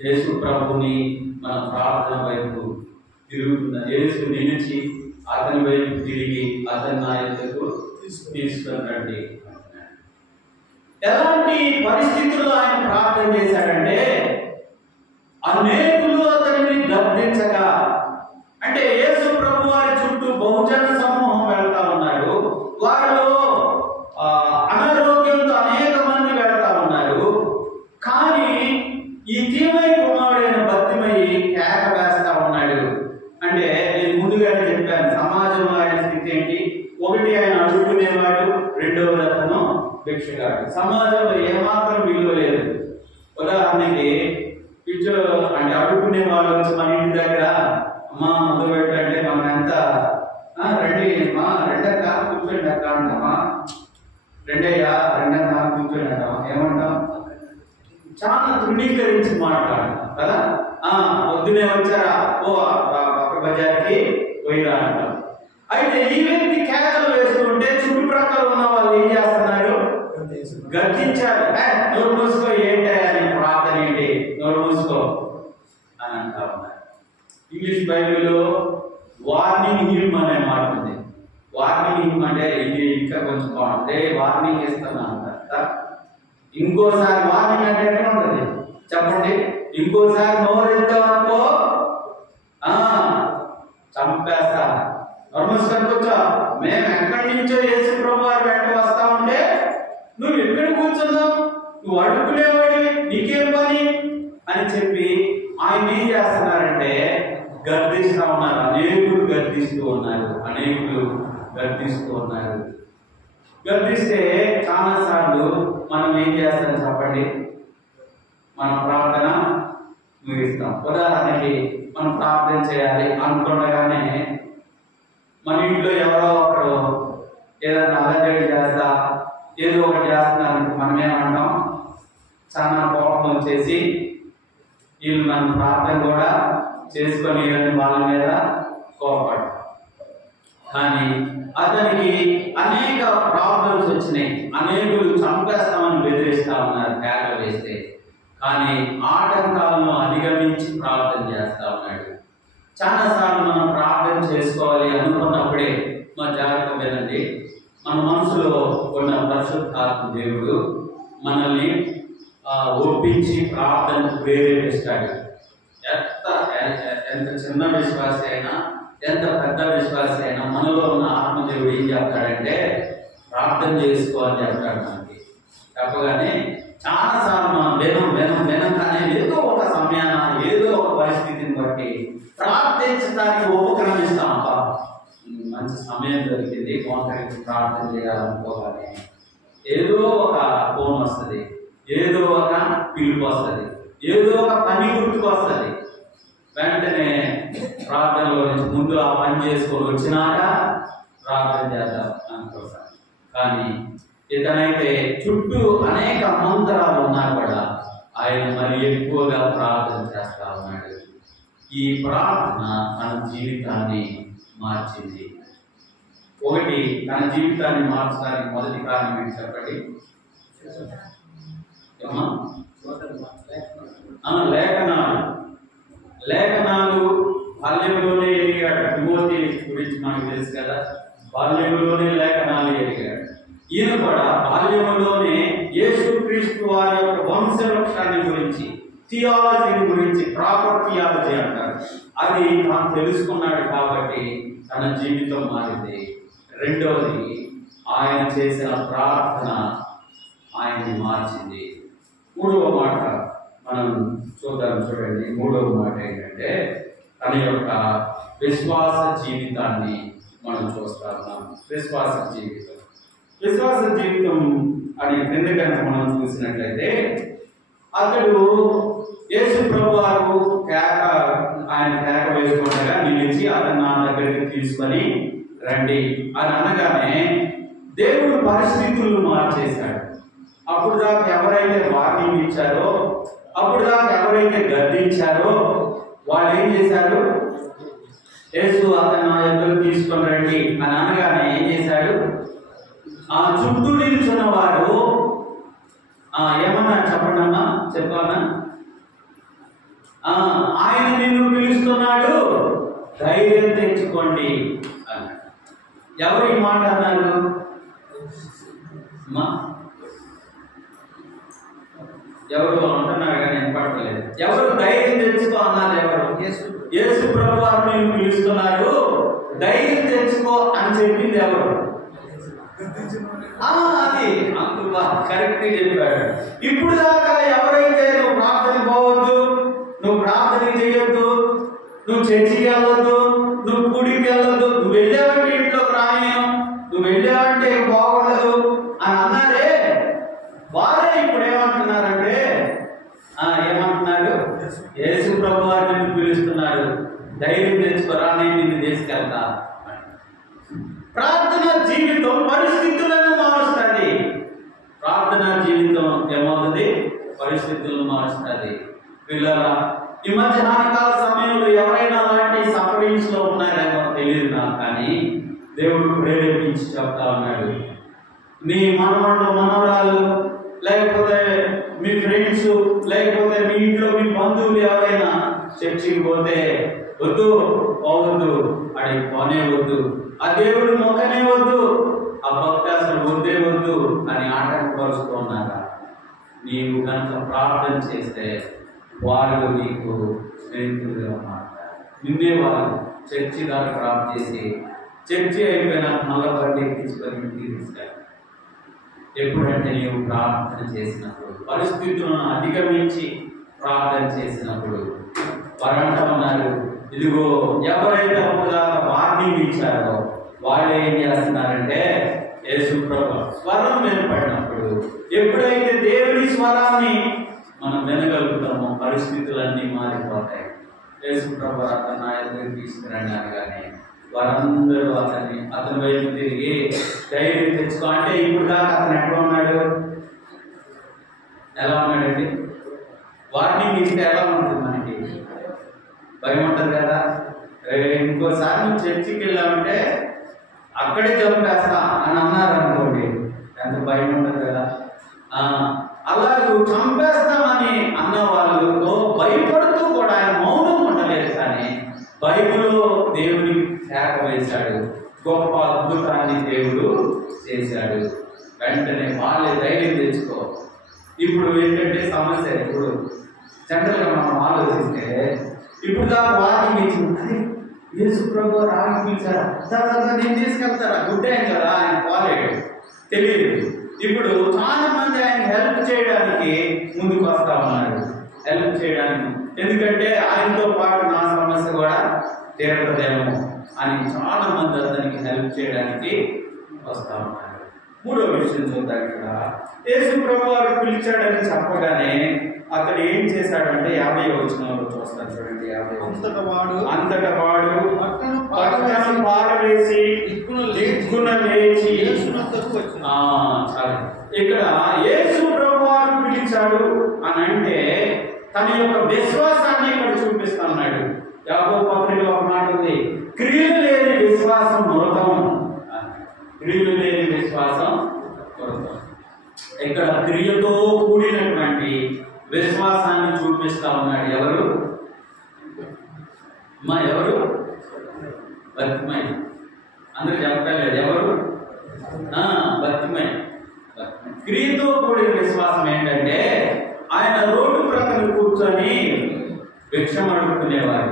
యేసు ప్రభుని మన ప్రార్థన వైపు తిరుగుతున్న యేసు నిలిచి అతని వైపు తిరిగి అతని నా యొద్దకు తీసుకొని రండి. ఎలాంటి పరిస్థితుల్లో ఆయన ప్రార్థన చేశాడంటే, అనేకులు అతనిని గద్దించగా, అంటే యేసు ప్రభు వారి చుట్టూ బహుజన సమూహం వెళ్తా ఉన్నాడు. వారిలో అనారోగ్యంతో అనేక మంది వెళ్తా ఉన్నారు. కానీ ఈ తిమై కుమారుడైన బతిమయి కేక వేస్తా ఉన్నాడు. అంటే నేను ముందుగానే చెప్పాను, సమాజంలో ఆయన స్థితి ఏంటి? ఒకటి, ఆయన అడుగుకునేవాడు. రెండవది, అతను భిక్షగాడు. సమాజంలో ఏమాత్రం విలువ లేదు. ఉదాహరణకి పిచ్చు అంటే అడుగుకునే వాళ్ళు వచ్చి మన ఇంటి దగ్గర అమ్మ ముందు పెట్టంటే మనం ఎంత రండి అమ్మా, రెండక్క కూర్చోండి అక్క అంటామా, రెండయ్యా రెండన్నా కూర్చోండి అంటామా, ఏమంటాం? చాలా తృణీకరించి మాట్లాడతాం కదా. పొద్దునే వచ్చారా, ఓ పక్క బజార్కి పోయిరా అంటాం. అయితే ఈ వ్యక్తి కేకలు వేస్తుంటే చుట్టుప్రక్కల ఉన్న వాళ్ళు ఏం చేస్తున్నారు? గర్జించారు. నోరు మూసుకో, ఏంటని ప్రార్థన ఏంటి, నోరు మూసుకో అని అంటా ఉన్నారు. ఇంగ్లీష్ బైబిల్లో వార్నింగ్ హిమ్ అనే మాట ఉంది. వార్నింగ్ హిమ్ అంటే ఇది ఇంకా కొంచెం బాగుంటుంది. వార్నింగ్ ఇస్తున్నా అంటారు. ఇంకోసారి వార్నింగ్ అంటే ఎట్లా ఉంటుంది చెప్పండి? ఇంకోసారి నోరు ఎత్తావు అనుకో చంపేస్తా. నమస్కారం కూర్చో, మేము ఎక్కడి నుంచో యేసు ప్రభు వారు వెంట వస్తా ఉంటే నువ్వు ఎక్కడ కూర్చున్నావు, నువ్వు అడుగుకునేవాడివి, నీకేం పని అని చెప్పి ఆయన ఏం చేస్తున్నారంటే గర్దిస్తూ ఉన్నారు. అనేకులు గర్దిస్తూ ఉన్నారు. గర్దిస్తే చాలా సార్లు మనం ఏం చేస్తాం చెప్పండి? మనం ప్రార్థన ముగిస్తాం. ఉదాహరణకి మనం ప్రార్థన చేయాలి అనుకుండగానే మన ఇంట్లో ఎవరో ఒకరు ఏదైనా అలజడి చేస్తా ఏదో ఒకటి చేస్తున్నారని మనం ఏమంటాం? చాలా కోపం వచ్చేసి వీళ్ళు మన ప్రార్థన కూడా చేసుకొని వాళ్ళ మీద కోపడతాం. కానీ అతనికి అనేక ప్రాబ్లమ్స్ వచ్చినాయి. అనేకులు చంపేస్తామని బెదిరిస్తా ఉన్నారు కేకలు వేస్తే. కానీ ఆటంకాలను అధిగమించి ప్రార్థన చేస్తా ఉన్నాడు. చాలా సార్లు మనం ప్రార్థన చేసుకోవాలి అనుకున్నప్పుడే మా జాగ్రత్త వినండి, మన మనసులో ఉన్న పరిశుద్ధాత్మ దేవుడు మనల్ని ఒప్పించి ప్రార్థనకు ప్రేరేపిస్తాడు. ఎంత చిన్న విశ్వాసి అయినా, ఎంత పెద్ద విశ్వాసి అయినా మనలో ఉన్న ఆత్మదేవుడు ఏం చెప్తాడంటే ప్రార్థన చేసుకోవాలని చెప్తాడు మనకి. చెప్పగానే చాలాసార్లు మనం వినంగానే ఏదో ఒక సమయాన ఏదో ఒక పరిస్థితిని బట్టి ప్రార్థించడానికి ఉపక్రమిస్తాం. మంచి సమయం దొరికింది, మోకరించి ప్రార్థన చేయాలనుకోగానే ఏదో ఒక ఫోన్ వస్తుంది, ఏదో ఒక పిలుపు వస్తుంది, ఏదో ఒక పని గుర్తుకు వస్తుంది. వెంటనే ప్రార్థనలో నుంచి ముందు ఆ పని చేసుకొని వచ్చినాక ప్రార్థన చేద్దాం అనుకుంటాం. కానీ ఇతనైతే చుట్టూ అనేక మంత్రాలు ఉన్నా కూడా ఆయన మరి ఎక్కువగా ప్రార్థన చేస్తా ఉన్నాడు. ఈ ప్రార్థన తన జీవితాన్ని మార్చింది. ఒకటి, తన జీవితాన్ని మార్చడానికి మొదటి కారణం ఏంటి చెప్పండి? లేఖనాలు బాల్యంలోనే ఎదిగాడు. తిమోతి గురించి మనకు తెలుసు కదా, బాల్యంలోనే లేఖనాలు ఎదిగాడు. ఈయన కూడా బాల్యంలోనే యేసుక్రీస్తు వారి యొక్క వంశవృక్షాన్ని గురించి, థియాలజీని గురించి, ప్రాపర్ థియాలజీ అంటారు, అది తాను తెలుసుకున్నాడు. కాబట్టి తన జీవితం మారింది. రెండవది ఆయన చేసిన ప్రార్థన ఆయన్ని మార్చింది. మూడవ మాట మనం చూద్దాం. చూడండి, మూడవ మాట ఏంటంటే తన యొక్క విశ్వాస జీవితాన్ని మనం చూస్తా ఉన్నాం. విశ్వాస జీవితం అని క్రింద కనుక మనం చూసినట్లయితే అతడు యేసు ప్రభువారు ఆయన కేక వేసుకుండగా నిలిచి అతను నా దగ్గరికి తీసుకొని రండి అని అనగానే దేవుడు పరిస్థితులను మార్చేశాడు. అప్పుడు దాకా ఎవరైతే వార్నింగ్ ఇచ్చారో, అప్పుడు దాకా ఎవరైతే గద్దించారో వాళ్ళు ఏం చేశారు? యేసు అతను నా దగ్గరకు తీసుకొని రండి అని అనగానే ఏం చేశాడు? ఆ చుట్టూ నిల్చున్న వాడు ఏమన్నా చెప్పండమ్మా, చెప్పానా? ఆయన నిన్ను పిలుస్తున్నాడు, ధైర్యం తెచ్చుకోండి అన్నాడు. ఎవరు ఈ మాట అన్నారు? ఎవరు అంటున్నారు కానీ నేను పట్టలేదు. ఎవరు ధైర్యం తెచ్చుకో అన్నారు? ఎవరు? యేసు ప్రభువారు నిన్ను పిలుస్తున్నారు, ధైర్యం తెచ్చుకో అని చెప్పింది ఎవరు? అది అంకుల్ కరెక్ట్ చెప్పాడు. ఇప్పుడు దాకా ఎవరైతే నువ్వు ప్రార్థన పోవద్దు, నువ్వు ప్రార్థన చేయొద్దు, నువ్వు చర్చికి వెళ్ళొద్దు, నువ్వు గుడికి వెళ్ళొద్దు, నువ్వు వెళ్ళావంటే ఇంట్లోకి రాయను, నువ్వు వెళ్ళావంటే బాగుండదు అని అన్నారే, వారే ఇప్పుడు ఏమంటున్నారంటే ఏమంటున్నారు? యేసు ప్రభు వారు నిన్ను పిలుస్తున్నారు, ధైర్యం తెచ్చుకోరా, నేను నిన్ను తీసుకెళ్తా. ప్రార్థన జీవితం పరిస్థితులను మారుస్తుంది. ప్రార్థన జీవితం ఏమవుతుంది? పరిస్థితులను మారుస్తుంది. పిల్లల ఈ మధ్యాహ్నకాల సమయంలో ఎవరైనా అలాంటి సఫరింగ్స్ లో ఉన్నారేమో తెలియదు నాకు, కానీ దేవుడు ప్రేరేపించి చెప్తా ఉన్నాడు. మీ మనవాళ్ళు మనవరాలు, లేకపోతే మీ ఫ్రెండ్స్, లేకపోతే మీ ఇంట్లో మీ బంధువులు ఎవరైనా చర్చికి పోతే వద్దు, పోవద్దు, అడిగి పోనే వద్దు, ఆ దేవుడు మొక్కనే వద్దు, ఆ భక్తి అసలు వద్దే వద్దు అని ఆటంకపరుస్తూ ఉన్నారా? నీవు కనుక ప్రార్థన చేస్తే వాళ్ళు నీకు స్నేహితులుగా మాట్లాడారు. నిన్నే వాళ్ళు చర్చి దాకా డ్రాప్ చేసి చర్చి అయిపోయినా మళ్ళా బండి తీసుకొని ఇంటికి తీసుకెళ్ళాలి. ఎప్పుడంటే నీవు ప్రార్థన చేసినప్పుడు, పరిస్థితులను అధిగమించి ప్రార్థన చేసినప్పుడు. వారంతా ఉన్నారు, ఇదిగో ఎవరైతే అప్పుడు దాకా వార్నింగ్ ఇచ్చారో వాళ్ళు ఏం చేస్తున్నారంటే యేసు ప్రభు స్వరం వినపడినప్పుడు, ఎప్పుడైతే దేవుని స్వరాన్ని మనం వినగలుగుతామో పరిస్థితులన్నీ మారిపోతాయి. యేసు ప్రభు అతను నా దగ్గరికి తీసుకురండి అనగానే వారందరూ అతని వైపు తిరిగి ధైర్యం తెచ్చుకో అంటే, ఇప్పుడు దాకా అతను ఎట్లా ఉన్నాడు? ఎలా ఉన్నాడండి? వార్నింగ్ ఇస్తే ఎలా ఉంటుంది? మనకి భయం ఉంటుంది కదా. ఇంకోసారి నువ్వు చర్చికి వెళ్ళామంటే అక్కడే చంపేస్తా అని అన్నారు అనుకోండి, ఎంత భయం ఉంటుంది కదా. అలాగే చంపేస్తామని అన్న వాళ్ళతో భయపడుతూ కూడా ఆయన మౌనం ఉండలేదు. కానీ బైబిల్లో దేవుని శాఖ వేశాడు, గొప్ప అద్భుతాన్ని దేవుడు చేశాడు. వెంటనే వాళ్ళే ధైర్యం తెచ్చుకో. ఇప్పుడు ఏంటంటే సమస్య, ఇప్పుడు జనరల్గా మనం ఆలోచిస్తే ఇప్పుడు దాకా వార్నింగ్ ఇచ్చింది, యేసు ప్రభు రాగి పిలిచారా, తర్వాత నేను తీసుకెళ్తారా, గుడ్ ఆయన కదా, ఆయన పోలేడు, తెలియదు. ఇప్పుడు చాలా మంది ఆయన హెల్ప్ చేయడానికి ముందుకు వస్తా ఉన్నారు, హెల్ప్ చేయడానికి. ఎందుకంటే ఆయనతో పాటు నా సమస్య కూడా తీరదేమో అని చాలా మంది అతనికి హెల్ప్ చేయడానికి వస్తా ఉన్నారు. మూడో విషయం చూద్దాం. ఇక్కడ యేసు ప్రభు వారు పిలిచాడని చెప్పగానే అతడు ఏం చేశాడంటే 50వ వచనంలో చూస్తాను చూడండి. 50 అంతటా వాడు పట్టణం పారవేసి దిక్కున లేచి ఇక్కడ యేసు ప్రభు వారు పిలిచాడు అని అంటే తన యొక్క విశ్వాసాన్ని ఇక్కడ చూపిస్తా ఉన్నాడు. యాకోబు పత్రికలో ఒక మాట ఉంది, క్రియలు లేని విశ్వాసం మృతం. క్రియలు లేని విశ్వాసం మృతం. ఇక్కడ క్రియతో కూడినటువంటి విశ్వాసాన్ని చూపిస్తా ఉన్నాడు. ఎవరు? ఎవరు? బతిమై. అందరూ చెప్పలేదు ఎవరు? బతిమై. క్రియతో కూడిన విశ్వాసం ఏంటంటే ఆయన రోడ్డు ప్రక్కన కూర్చొని భిక్షం అడుక్కునేవారు.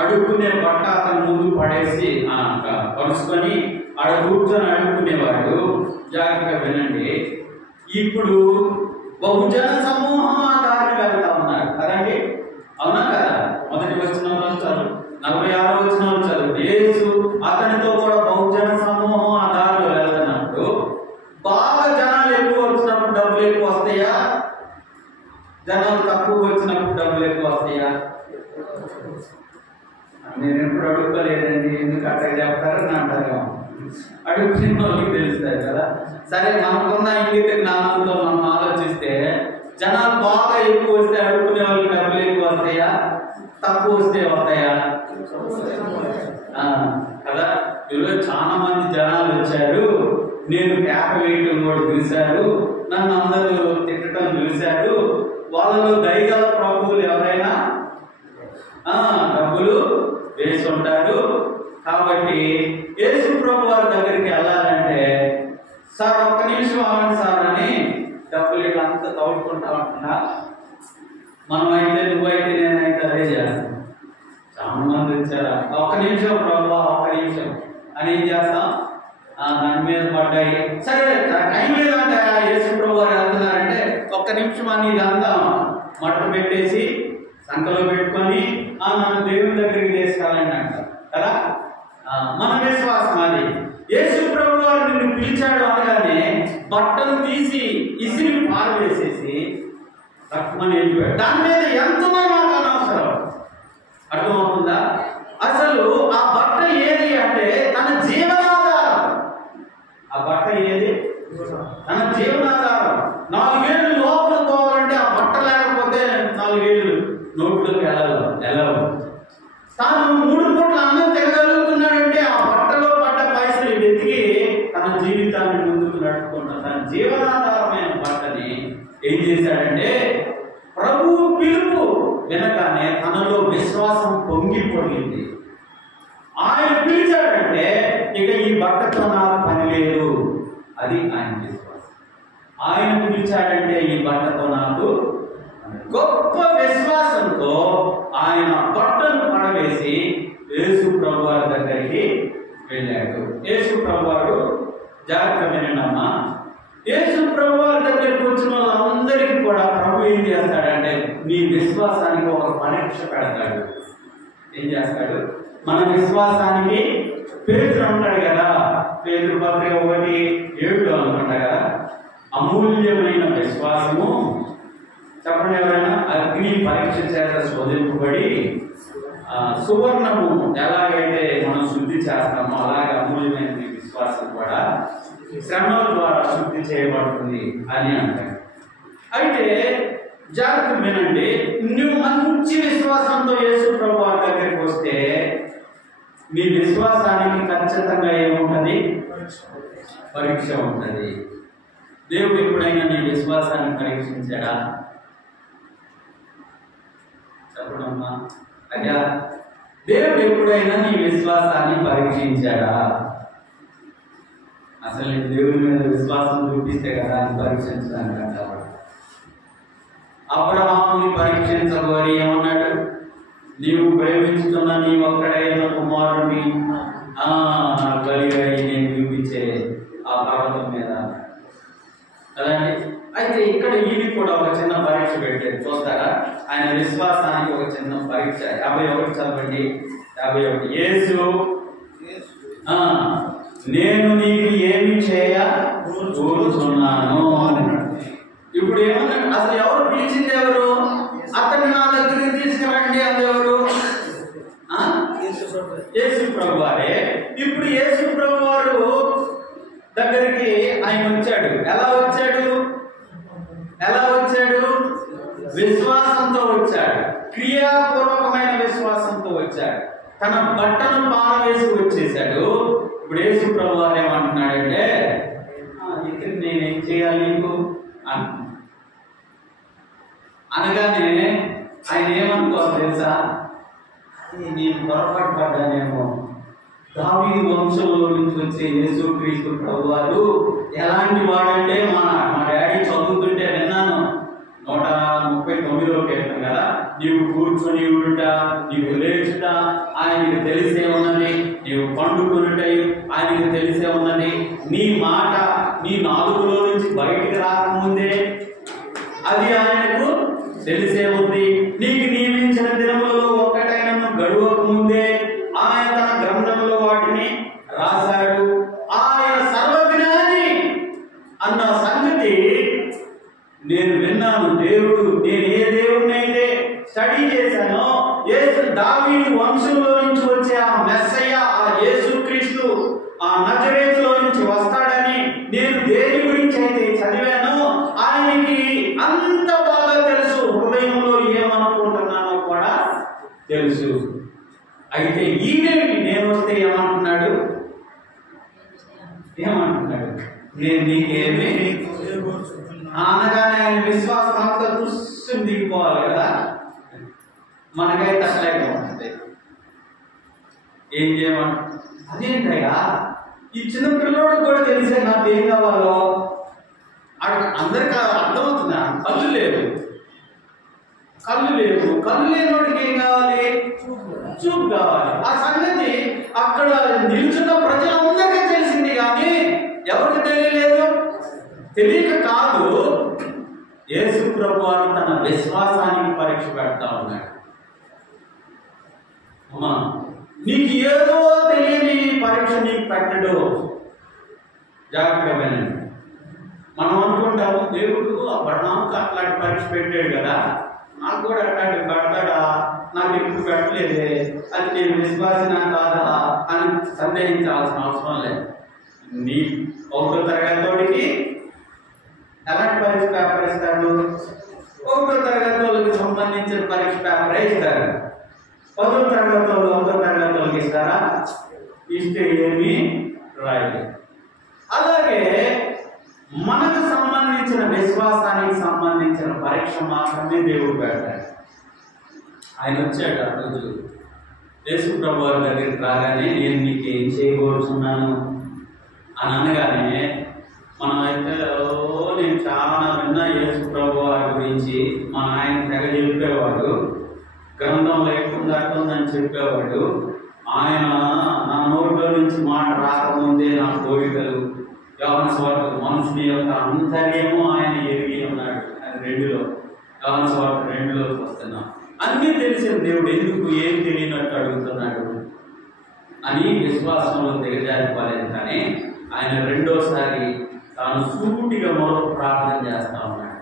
అడుక్కునే బట్ట అతను ముందు పడేసి పరుచుకొని ఆడ కూర్చొని అడుక్కునేవాడు. జాగ్రత్తగా వినండి. ఇప్పుడు బహుజన సమూహం ఆ దారిని వెళ్తా ఉన్నారు కదండి, అవునా కదా? మొదటి వచనంలో చదువు, 46వ వచనంలో చదువు. యేసు అతనితో కూడా బహుజన సమూహం ఆ దారిలో వెళ్తున్నప్పుడు బాగా జనాలు ఎక్కువ వచ్చినప్పుడు డబ్బులు ఎక్కువ వస్తాయా, జనాలు తక్కువ వచ్చినప్పుడు డబ్బులు ఎక్కువ వస్తాయా? నేను ఎప్పుడు అడుక్కోలేదండి, ఎందుకు అట్లా చెప్తారని అంటారు. అడుగుతున్న వాళ్ళకి తెలుస్తుంది కదా. సరే, మనకున్న ఇంగిత జ్ఞానంతో మనం ఆలోచిస్తే జనాలు బాగా ఎక్కువ వస్తే అడుక్కునే వాళ్ళకి డబ్బులు ఎక్కువ వస్తాయా, తక్కువ వస్తే వస్తాయా? కదా. ఈరోజు చాలా మంది జనాలు వచ్చారు, నేను కేక వేయటం కూడా చూశారు, నన్ను అందరూ తిట్టడం చూశారు. వాళ్ళలో దయగల ప్రభువులు ఎవరైనా డబ్బులు వేసి ఉంటారు. కాబట్టి యేసు ప్రభు వారి దగ్గరికి వెళ్ళాలంటే, సార్ ఒక్క నిమిషం అవ్వండి సార్ అని డబ్బులు అంతా తవ్వుకుంటా ఉంటున్నా. మనమైతే, నువ్వైతే, నేనైతే అదే చేస్తాం. చాలా మంది వచ్చారా, ఒక్క నిమిషం ప్రభు, ఒక్క నిమిషం అని ఏం చేస్తాం? దాని మీద పడ్డాయి. సరే, టైం లేదంటే యేసు ప్రభు వారు వెళ్తున్నారంటే ఒక్క నిమిషం అని ఇదంతా మట్ట పెట్టేసి సంకలో పెట్టుకొని నన్ను దేవుని దగ్గరికి తీసుకెళ్ళండి అంటారు కదా. మన విశ్వాసం అది. యేసు ప్రభు వారు నిన్ను పిలిచాడు అనగానే బట్టలు తీసి ఇసిరి పారవేసేసి తక్కువని వెళ్ళిపోయాడు. దాని మీద ఎంతమో నాకు అనవసరం. అర్థమవుతుందా? అసలు ఆ బట్ట ఏది అంటే తన జీవనాధారం. ఆ బట్ట ఏది? తన జీవనాధారం. 4 ఏళ్ళు లోపల పోవాలంటే ఆ బట్ట లేకపోతే 4 ఏళ్ళు నోట్లోకి వెళ్ళవు. తాను 3 పూట్ల అన్నం తినగలుగుతున్నాడంటే ఆ బట్టలో పడ్డ పైసలు వెతికి తన జీవితాన్ని ముందుకు నడుపుకుంటాడు. తన జీవనాధారమైన బట్టని ఏం చేశాడంటే, ప్రభువు పిలుపు వినగానే తనలో విశ్వాసం పొంగిపోయింది. ఆయన పిలిచాడంటే ఇక ఈ బట్టతో నాకు పని లేదు, అది ఆయన విశ్వాసం. ఆయన పిలిచాడంటే ఈ బట్టతో నాకు, గొప్ప విశ్వాసంతో ఆయన బట్టను పడవేసి యేసు ప్రభు వారి దగ్గరికి వెళ్ళాడు. యేసు ప్రభు వారు, జాగ్రత్త వినండమ్మా, యేసు ప్రభు వారి దగ్గరికి వచ్చిన వాళ్ళందరికీ కూడా ప్రభు ఏం చేస్తాడంటే నీ విశ్వాసానికి ఒక పరీక్ష పెడతాడు. ఏం చేస్తాడు? మన విశ్వాసానికి పేతురు అంటాడు కదా, పేతురు పత్రిక 1:7 అనుకుంటా కదా, అమూల్యమైన విశ్వాసము, చెప్పండి ఎవరైనా, అగ్ని పరీక్ష చేత శోధింపబడి సువర్ణము ఎలాగైతే మనం శుద్ధి చేస్తామో అలాగే అమూల్యమైన విశ్వాసం కూడా శ్రమల ద్వారా శుద్ధి చేయబడుతుంది అని అంటాడు. అయితే జాగ్రత్త వినండి, నువ్వు మంచి విశ్వాసంతో యేసు ప్రభు వారి దగ్గరికి వస్తే నీ విశ్వాసానికి ఖచ్చితంగా ఏముంటది? పరీక్ష ఉంటుంది. దేవుడు ఎప్పుడైనా నీ విశ్వాసాన్ని పరీక్షించాడా? చెప్పడమ్మా. అయ్యా, దేవుడు ఎప్పుడైనా నీ విశ్వాసాన్ని పరీక్షించాడా? అసలు నీ దేవుడి మీద విశ్వాసం చూపిస్తే కదా అని పరీక్షించడానికి అంటారు. అబ్రహాముని పరీక్షించబోయి ఏమన్నాడు? నీవు ప్రేమించుతున్న నీ ఒక్కడైన కుమారుని నాకు బలిగా నేను చూపించే ఆ పర్వతం మీద కదండి. అయితే ఇక్కడ ఈయన కూడా ఒక చిన్న పరీక్ష పెట్టారు, చూస్తారా? ఆయన విశ్వాసానికి ఒక చిన్న పరీక్ష. 51 చదవండి. 51. యేసు, నేను నీకు ఏమి కోరుచున్నాను. ఇప్పుడు ఏమన్నా, అసలు ఎవరు పిలిచింది? ఎవరు? అతన్ని నా దగ్గరికి తీసుకురండి అది ఎవరు? యేసు ప్రభు వారే. ఇప్పుడు యేసు ప్రభు వారు దగ్గరికి ఆయన వచ్చాడు. ఎలా వచ్చాడు? విశ్వాసంతో వచ్చాడు. క్రియాపూర్వకమైన విశ్వాసంతో వచ్చాడు. తన బట్టను పారవేసి వచ్చేసాడు. ఇప్పుడు యేసు ప్రభు వారు ఏమంటున్నాడంటే, ఇక్కడ నేనేం చేయాలి నీకు అనగానే ఆయన ఏమనుకోవాలి తెలుసా? నేను పొరపాటు పడ్డానేమో. దావీదు వంశంలో నుంచి వచ్చే యేసుక్రీస్తు ప్రభు వారు ఎలాంటి వాడంటే మా డాడీ చదువుతుంటే విన్నాను, 139లో పేర్కొన్నాను కదా, నీవు కూర్చొని ఉండుట, నీవు లేచుట ఆయనకి తెలిసే ఉన్నది, నీవు పండుకునుట ఆయనకి తెలిసే అది ఆయనకు తెలిసే ఉంది. నీకు నియమించిన దినములలో ఒక్కటైన గడువకు ముందే ఆయన తన గ్రంథంలో వాటిని రాశాడు. ఆయన సర్వజ్ఞాని అన్న సంగతి నేను విన్నాను. దేవుడు, నేను ఏ దేవుడినైతే స్టడీ చేశానో, దావీదు వంశంలో నుంచి వచ్చే ఆ మెస్సయ్య, ఆ యేసుక్రీస్తు ఆ నజరేతులో నుంచి వస్తాడని నేను దేని గురించి అయితే చదివానో ఆయనకి అంత బాగా తెలుసు. హృదయంలో ఏమనుకుంటున్నానో కూడా తెలుసు. అయితే ఈవేళ నేను వస్తే ఏమంటున్నాడు? నేను నీకేమి అనగానే ఆయన విశ్వాసం అంతా చూసి దిగిపోవాలి కదా. మనకైతే అట్లాగే ఉంటుంది. ఏం చేయమంట? అదేంటయ్యా, ఈ చిన్న పిల్లోడు కూడా తెలిసే నాకు ఏం కావాలో. అందరికీ అర్థమవుతుందా? కళ్ళు లేవు. కళ్ళు లేనోడికి ఏం కావాలి? చూపు కావాలి. ఆ సంగతి అక్కడ నిల్చున్న ప్రజలందరికీ తెలిసింది, కానీ ఎవరికి తెలియలేదు. తెలియక కాదు, యేసు ప్రభువారు తన విశ్వాసానికి పరీక్ష పెడతా ఉన్నాడు. అమ్మా, నీకు ఏదో తెలియని పరీక్ష నీకు పెట్టడు. జాగ్రత్తగా వినండి. మనం అనుకుంటాము, దేవుడు ఆ బరణానికి అట్లాంటి పరీక్ష పెట్టాడు కదా, నాకు కూడా అట్లాంటి పెడతాడా, నాకు ఎప్పుడు పెట్టలేదే, అది నేను విశ్వాసనా కాదా అని సందేహించాల్సిన అవసరం లేదు. నీ 1వ తరగతికి ఎలాంటి పరీక్ష పేపర్ ఇస్తాడు? 1వ తరగతి వాళ్ళకి సంబంధించిన పరీక్ష పేపరే ఇస్తారు. 10వ తరగతి వాళ్ళు 1వ తరగతి వాళ్ళకి ఇస్తారా? ఇస్తే ఏమీ రాయలేదు. అలాగే మనకు సంబంధించిన విశ్వాసానికి సంబంధించిన పరీక్ష మాత్రమే దేవుడు పెడతాడు. ఆయన వచ్చాడు ఆ రోజు యేసు ప్రభు వారి దగ్గరికి రాగానే, నేను నీకు ఏం చేయబోతున్నాను అని అనగానే, మనమైతే నేను చాలా విన్నా యేసు ప్రభు వారి గురించి. మా ఆయన తెగ చెప్పేవాడు, గ్రంథంలో ఎట్టుందని చెప్పేవాడు. ఆయన నా నోట్లో నుంచి మాట రాకముందే నా కోరికలు, యోహాను సువార్త మనుషుని యొక్క అంతర్యము ఆయన ఎరిగి ఉన్నాడు. అది 2లో, యోహాను సువార్త 2లో వస్తున్నాం. అన్నీ తెలిసిన దేవుడు ఎందుకు ఏం తెలియనట్టు అడుగుతున్నాడు అని విశ్వాసంలో దిగజారిపోలేదు. కానీ ఆయన 2వసారి తాను సూటిగా మొదలు ప్రార్థన చేస్తా ఉన్నాడు.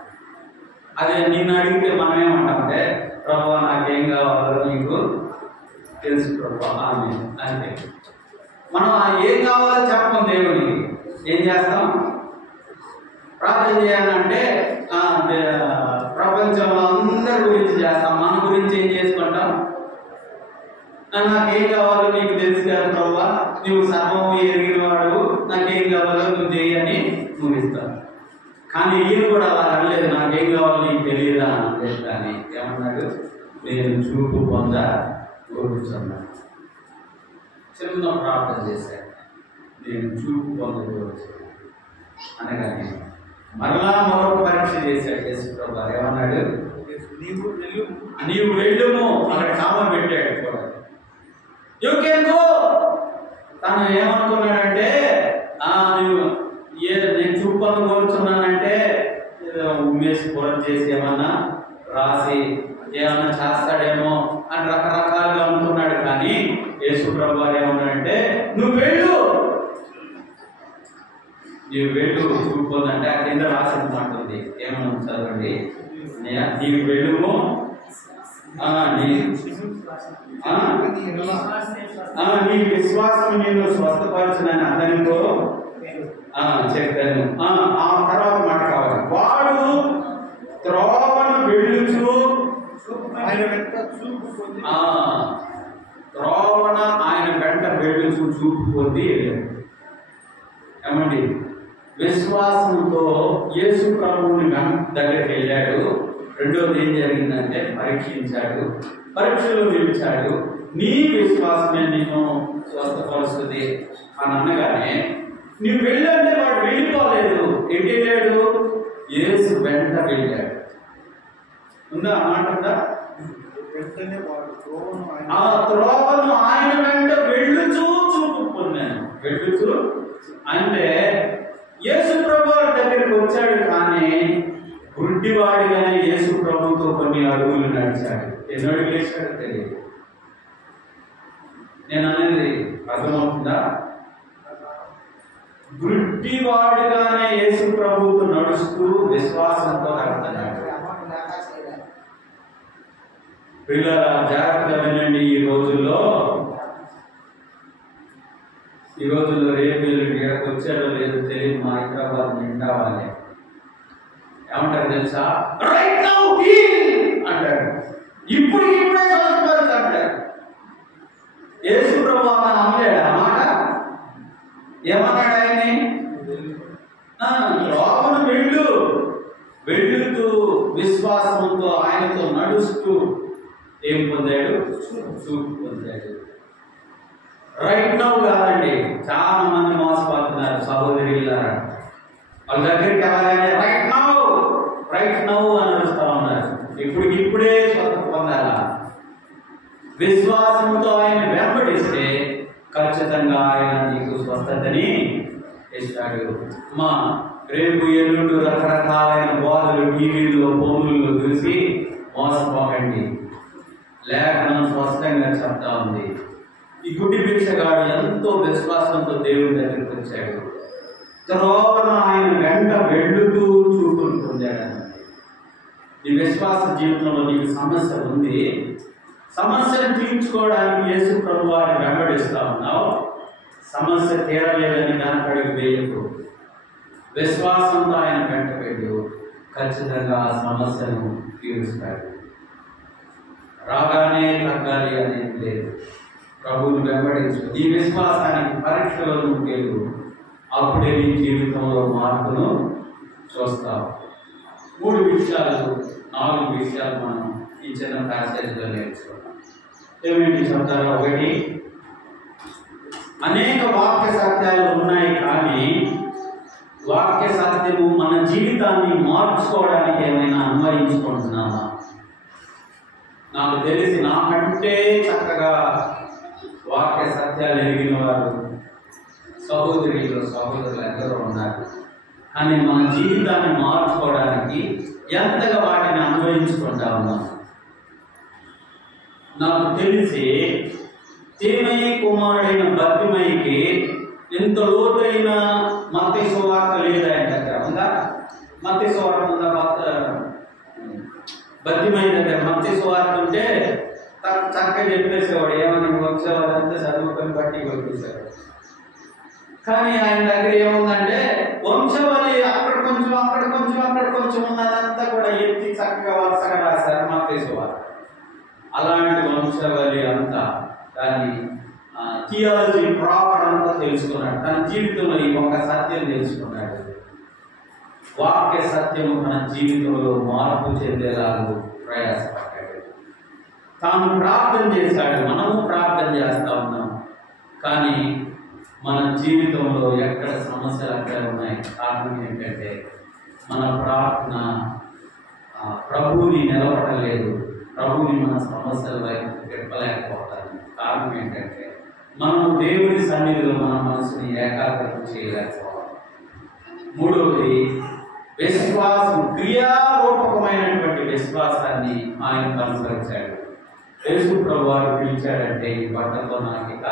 అదే నిన్ను అడిగితే మనం ఏమంటామంటే, ప్రభువా నాకేం కావాలో నీకు తెలుసు ప్రభువా ఆమె అంటే. మనం ఏం కావాలో చెప్పం దేవునికి. ఏం చేస్తాం? ప్రార్థన చేయాలంటే ప్రపంచంలో అందరి గురించి చేస్తాం, మన గురించి ఏం చేసుకుంటాం? నాకేం కావాలో నీకు తెలుసు కదా ప్రభువా, నువ్వు సర్వము ఎరిగిన వాడు, నాకేం కావాలో నువ్వు చేయని ముగిస్తావు. కానీ ఈయన కూడా అలా అనలేదు, నాకేం కావాలో నీకు తెలియదా అని. కానీ ఏమన్నాడు? నేను చూపు పొందకూర్చున్నాను. చిన్న ప్రార్థన చేశాడు, నేను చూపు పొందకూర్చున్నాను అనగానే మరలా మరొక పరీక్ష చేశాడు యేసు ప్రభు. ఏమన్నాడు? నీవు వెళ్ళుము. అక్కడ కామ పెట్టాడు కూడా. You can go. తను ఏమనుకున్నాడంటే, నేను చూపు పొందకూర్చున్నానంటే ఉమ్మేసి పొర చేసి ఏమన్నా రాసి ఏమన్నా చేస్తాడేమో అని రకరకాలుగా అనుకున్నాడు. కానీ యేసు ప్రభు వారు ఏమన్నాడంటే, నువ్వు వెళ్ళు చూపుందంటే ఆ కింద రాసిన మాట ఉంది. ఏమన్నా చదవండి. నీవు వెళ్ళుము, నీ విశ్వాసం నేను స్వస్థపరచునని అతనితో చెప్పాను. ఆ తర్వాత మాట కావాలి. వాడు త్రోవను వెళ్ళుచు త్రోవన ఆయన వెంట వెళ్ళుచు చూపు పొంది. ఏమండి? విశ్వాసంతో యేసు ప్రభువుని దగ్గరికి వెళ్ళాడు. 2వది ఏం జరిగిందంటే పరీక్షించాడు, పరీక్షలో నిలిచాడు. నీ విశ్వాసమే నేను స్వస్థపరుస్తుంది అని అనగానే, నువ్వు వెళ్ళంటే వాడు వెళ్ళిపోలేదు. ఎటు వెళ్ళాడు? యేసు వెంట వెళ్ళాడు. ఉందా మాట? ఆ త్రోవను ఆయన వెంట వెళ్ళుచూ చూపు పొందాను. వెళ్ళుచూ అంటే యేసు ప్రభు దగ్గరికి వచ్చాడు, కానీ గుడ్డివాడిగానే యేసు ప్రభుతో కొన్ని అడుగులు నడిచాడు. ఎన్ని అడుగులు వేసాడో తెలియదు. నేను అనేది అర్థమవుతుందా? గుడ్డివాడిగానే యేసు ప్రభుతో నడుస్తూ విశ్వాసంతో నడుస్తున్నాడు. పిల్లల జాగ్రత్తగా వినండి. ఈ రోజుల్లో రేపు ఇక్కడికి వచ్చారో లేదో తెలియదు. మా హైదరాబాద్ నిండా వాళ్ళే ఏమంటారు తెలుసా? రైట్ నౌ అంటారు. ఇప్పుడే స్వస్థపరచు అంటారు. యేసు ప్రభు అనలేడు ఆ మాట. ఏమన్నాడు ఆయన్ని? లోపల వెళ్తూ విశ్వాసంతో ఆయనతో నడుస్తూ ఏం పొందాడు? చూపు పొందాడు. రైట్ నౌ కాదండి. చాలా మంది మోసపోతున్నారు సహోదరులారా. వాళ్ళ దగ్గరికి వెళ్ళగానే రైట్ నౌ అని అరుస్తా ఉన్నారు. ఇప్పుడే స్వస్థత పొందాలా? విశ్వాసంతో ఆయన వెంబడిస్తే ఖచ్చితంగా ఆయన నీకు స్వస్థతని ఇస్తాడు. రేపు ఎల్లుండి రకరకాలైన బోధలు టీవీలో ఫోన్లలో చూసి మోసపోకండి. లేఖనం స్పష్టంగా చెప్తా ఉంది. ఈ గుడ్డి భిక్షగాడు ఎంతో విశ్వాసంతో దేవుడి దగ్గరికి వచ్చాడు. త్రోవన ఆయన వెంట వెళ్తూ చూపులు పొందాడు. నీ విశ్వాస జీవితంలో నీకు సమస్య ఉంది. సమస్యను తీర్చుకోవడానికి యేసు ప్రభు వారిని వెంబడిస్తా ఉన్నావు. సమస్య తీరలేదని వెనకడుగు వేయకు. విశ్వాసంతో ఆయన వెంట వెళ్ళు. ఖచ్చితంగా ఆ సమస్యను తీరుస్తాడు. రాగానే తగ్గాలి అనేది లేదు. ప్రభువుని వెంబడించు. ఈ విశ్వాసానికి పరీక్షలో నువ్వు వెళ్ళు. అప్పుడే నీ జీవితంలో మార్పును చూస్తావు. 4 విషయాలు మనం ఈ చిన్న ప్యాసేజ్లో నేర్చుకున్నాం. ఏమేంటి చెప్తారో? 1, అనేక వాక్య సత్యాలు ఉన్నాయి, కానీ వాక్య సత్యము మన జీవితాన్ని మార్చుకోవడానికి ఏమైనా అన్వయించుకుంటున్నామా? నాకు తెలిసి నాకంటే చక్కగా వాక్య సత్యాలు ఎరిగిన వారు సహోదరులు ఎందరో ఉన్నారు. కానీ మన జీవితాన్ని మార్చుకోవడానికి ఎంతగా వాటిని అన్వయించుకుంటా ఉన్నాం. నాకు తెలిసి తేమయి కుమారుడైన బర్తిమయికి ఎంత లోతైన మత్తయి సువార్త లేదు ఆయన దగ్గర. ఉందా? మత్తయి సువార్త ఉందా? బర్తిమయి దగ్గర మత్తయి సువార్త ఉంటే చక్కగా చెప్పేసేవాడు. ఏమని వచ్చేవాడంతా చదువుకొని బట్టి కొట్టేశాడు. కానీ ఆయన దగ్గర ఏముందంటే వంశవళి అక్కడ కొంచెం ఉన్నదంతా కూడా ఎత్తి చక్కగా వరుసగా రాశారు మత్తయి సువార్త. అలాంటి వంశవళి అంతా దాన్ని థియాలజీ ప్రాపర్ అంతా తెలుసుకున్నాడు. తన జీవితంలో ఈ ఒక సత్యం తెలుసుకున్నాడు. వాక్య సత్యము తన జీవితంలో మార్పు చెందేలాగా ప్రయాసపడ్డాడు. తాను ప్రార్థన చేశాడు. మనము ప్రార్థన చేస్తా ఉన్నాం, కానీ మన జీవితంలో ఎక్కడ సమస్యలు అక్కడ ఉన్నాయి. కారణం ఏంటంటే మన ప్రార్థన ప్రభువుని నిలబడలేదు. ప్రభువుని మన సమస్యల వైపు తిప్పలేకపోతాను. కారణం ఏంటంటే మనం దేవుని సన్నిధిలో మన మనసుని ఏకాగ్రత చేయలేకపోవాలి. 3వది విశ్వాసం, క్రియారూపకమైనటువంటి విశ్వాసాన్ని ఆయన కనుసరించాడు. యేసు ప్రభు వారు పిలిచాడంటే ఈ బట్టలతో నాకు ఇక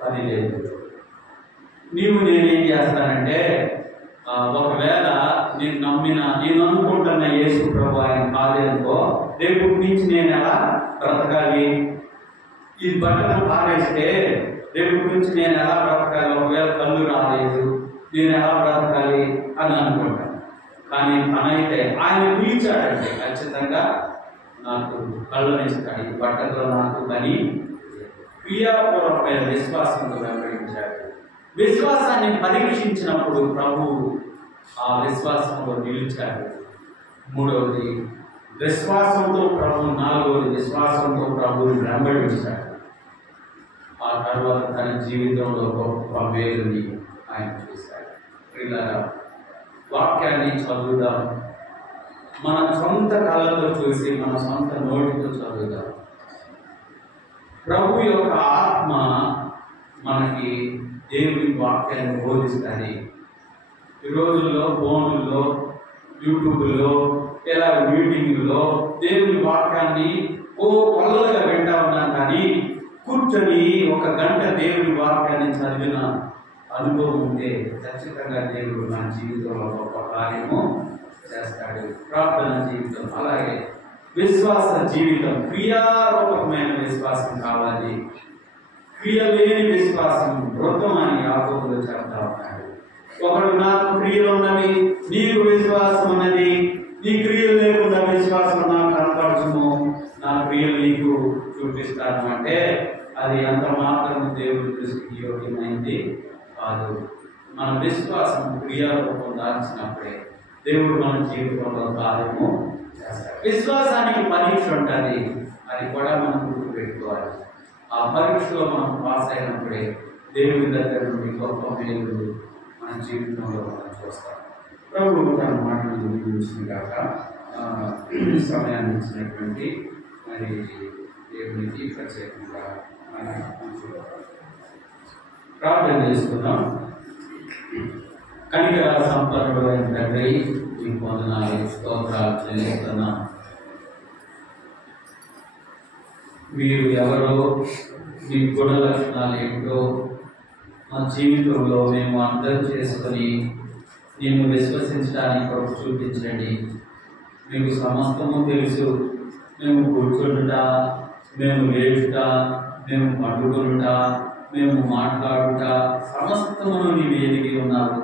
పని లేదు. నేనేం చేస్తానంటే ఒకవేళ నేను అనుకుంటున్న యేసు ప్రభు ఆయన కాదేనుకో, రేపు నుంచి నేను ఎలా బ్రతకాలి? ఈ బట్టను పారేస్తే రేపు నుంచి నేను ఎలా బ్రతకాలి? ఒకవేళ కళ్ళు రాలేదు, నేను ఎలా బ్రతకాలి అని అనుకుంటాను. కానీ తనైతే ఆయన పిలిచాడంటే ఖచ్చితంగా నాకు కళ్ళనిస్తాడు. ఈ బట్టలో నాకు పని. క్రియాపూర్వకమైన విశ్వాసంతో వెంబడించాడు. విశ్వాసాన్ని పరీక్షించినప్పుడు ప్రభువు ఆ విశ్వాసంలో నిలిచాడు. 3వది విశ్వాసంతో ప్రభు. 4వది విశ్వాసంతో ప్రభువుని వెంబడించాడు. ఆ తర్వాత తన జీవితంలో గొప్ప మేలుని ఆయన చూశాడు. ఇలా వాక్యాన్ని చదువుదాం. మన సొంత కళ్ళతో చూసి మన సొంత నోటితో చదువుదాం. ప్రభు యొక్క ఆత్మ మనకి దేవుని వాక్యాన్ని బోధిస్తుంది. ఈ రోజుల్లో ఫోన్లలో యూట్యూబ్లో ఇలా మీటింగ్లో దేవుని వాక్యాన్ని కొల్లగా వింటా ఉన్నాను, కానీ కూర్చొని 1 గంట దేవుని వాక్యాన్ని చదివిన అనుభవం ఉంటే ఖచ్చితంగా దేవుడు నా జీవితంలో గొప్ప కార్యము చేస్తాడు. ప్రార్థన జీవితం, అలాగే విశ్వాస జీవితం, క్రియారూపకమైన విశ్వాసం కావాలి. క్రియ లేని విశ్వాసం వృద్ధం అని యాకోబులో చెప్తా ఉన్నాడు. ఒకడు నాకు క్రియలు ఉన్నవి, నీకు విశ్వాసం ఉన్నది, నీ క్రియలు లేకుండా విశ్వాసం నాకు కనపరచుము, నా క్రియలు నీకు చూపిస్తాను అంటే అది అంత మాత్రం దేవుడి దృష్టికి యోగ్యమైంది కాదు. మన విశ్వాసం క్రియారూపం దాల్చినప్పుడే దేవుడు మన జీవితంలో కార్యము చేస్తాడు. విశ్వాసానికి పరీక్ష ఉంటుంది, అది కూడా మనం గుర్తుపెట్టుకోవాలి. ఆ పరీక్షలో మనం పాస్ అయినప్పుడే దేవుడి దగ్గర నుండి గొప్ప మేలు మన జీవితంలో మనం చూస్తాం. ప్రభు తన మాటలు చూసినాక సమయాన్ని ఇచ్చినటువంటి మరి దేవునికి ప్రత్యేకంగా ప్రార్థన చేసుకుందాం. కనికర సంపన్నుడు అయిన తండ్రి, మీకు వందనాలు, స్తోత్రాలు చెల్లిస్తున్నాం. మీరు ఎవరో, మీ గుణ లక్షణాలు ఏంటో మా జీవితంలో మేము అర్థం చేసుకొని నిన్ను విశ్వసించడానికి కొరకు చూపించండి. మీకు సమస్తము తెలుసు. మేము కూర్చుంట, మేము లేచుట, మేము పండుకొనుట, మేము మాట్లాడుట సమస్తమును నీవు ఎదిగి ఉన్నావు.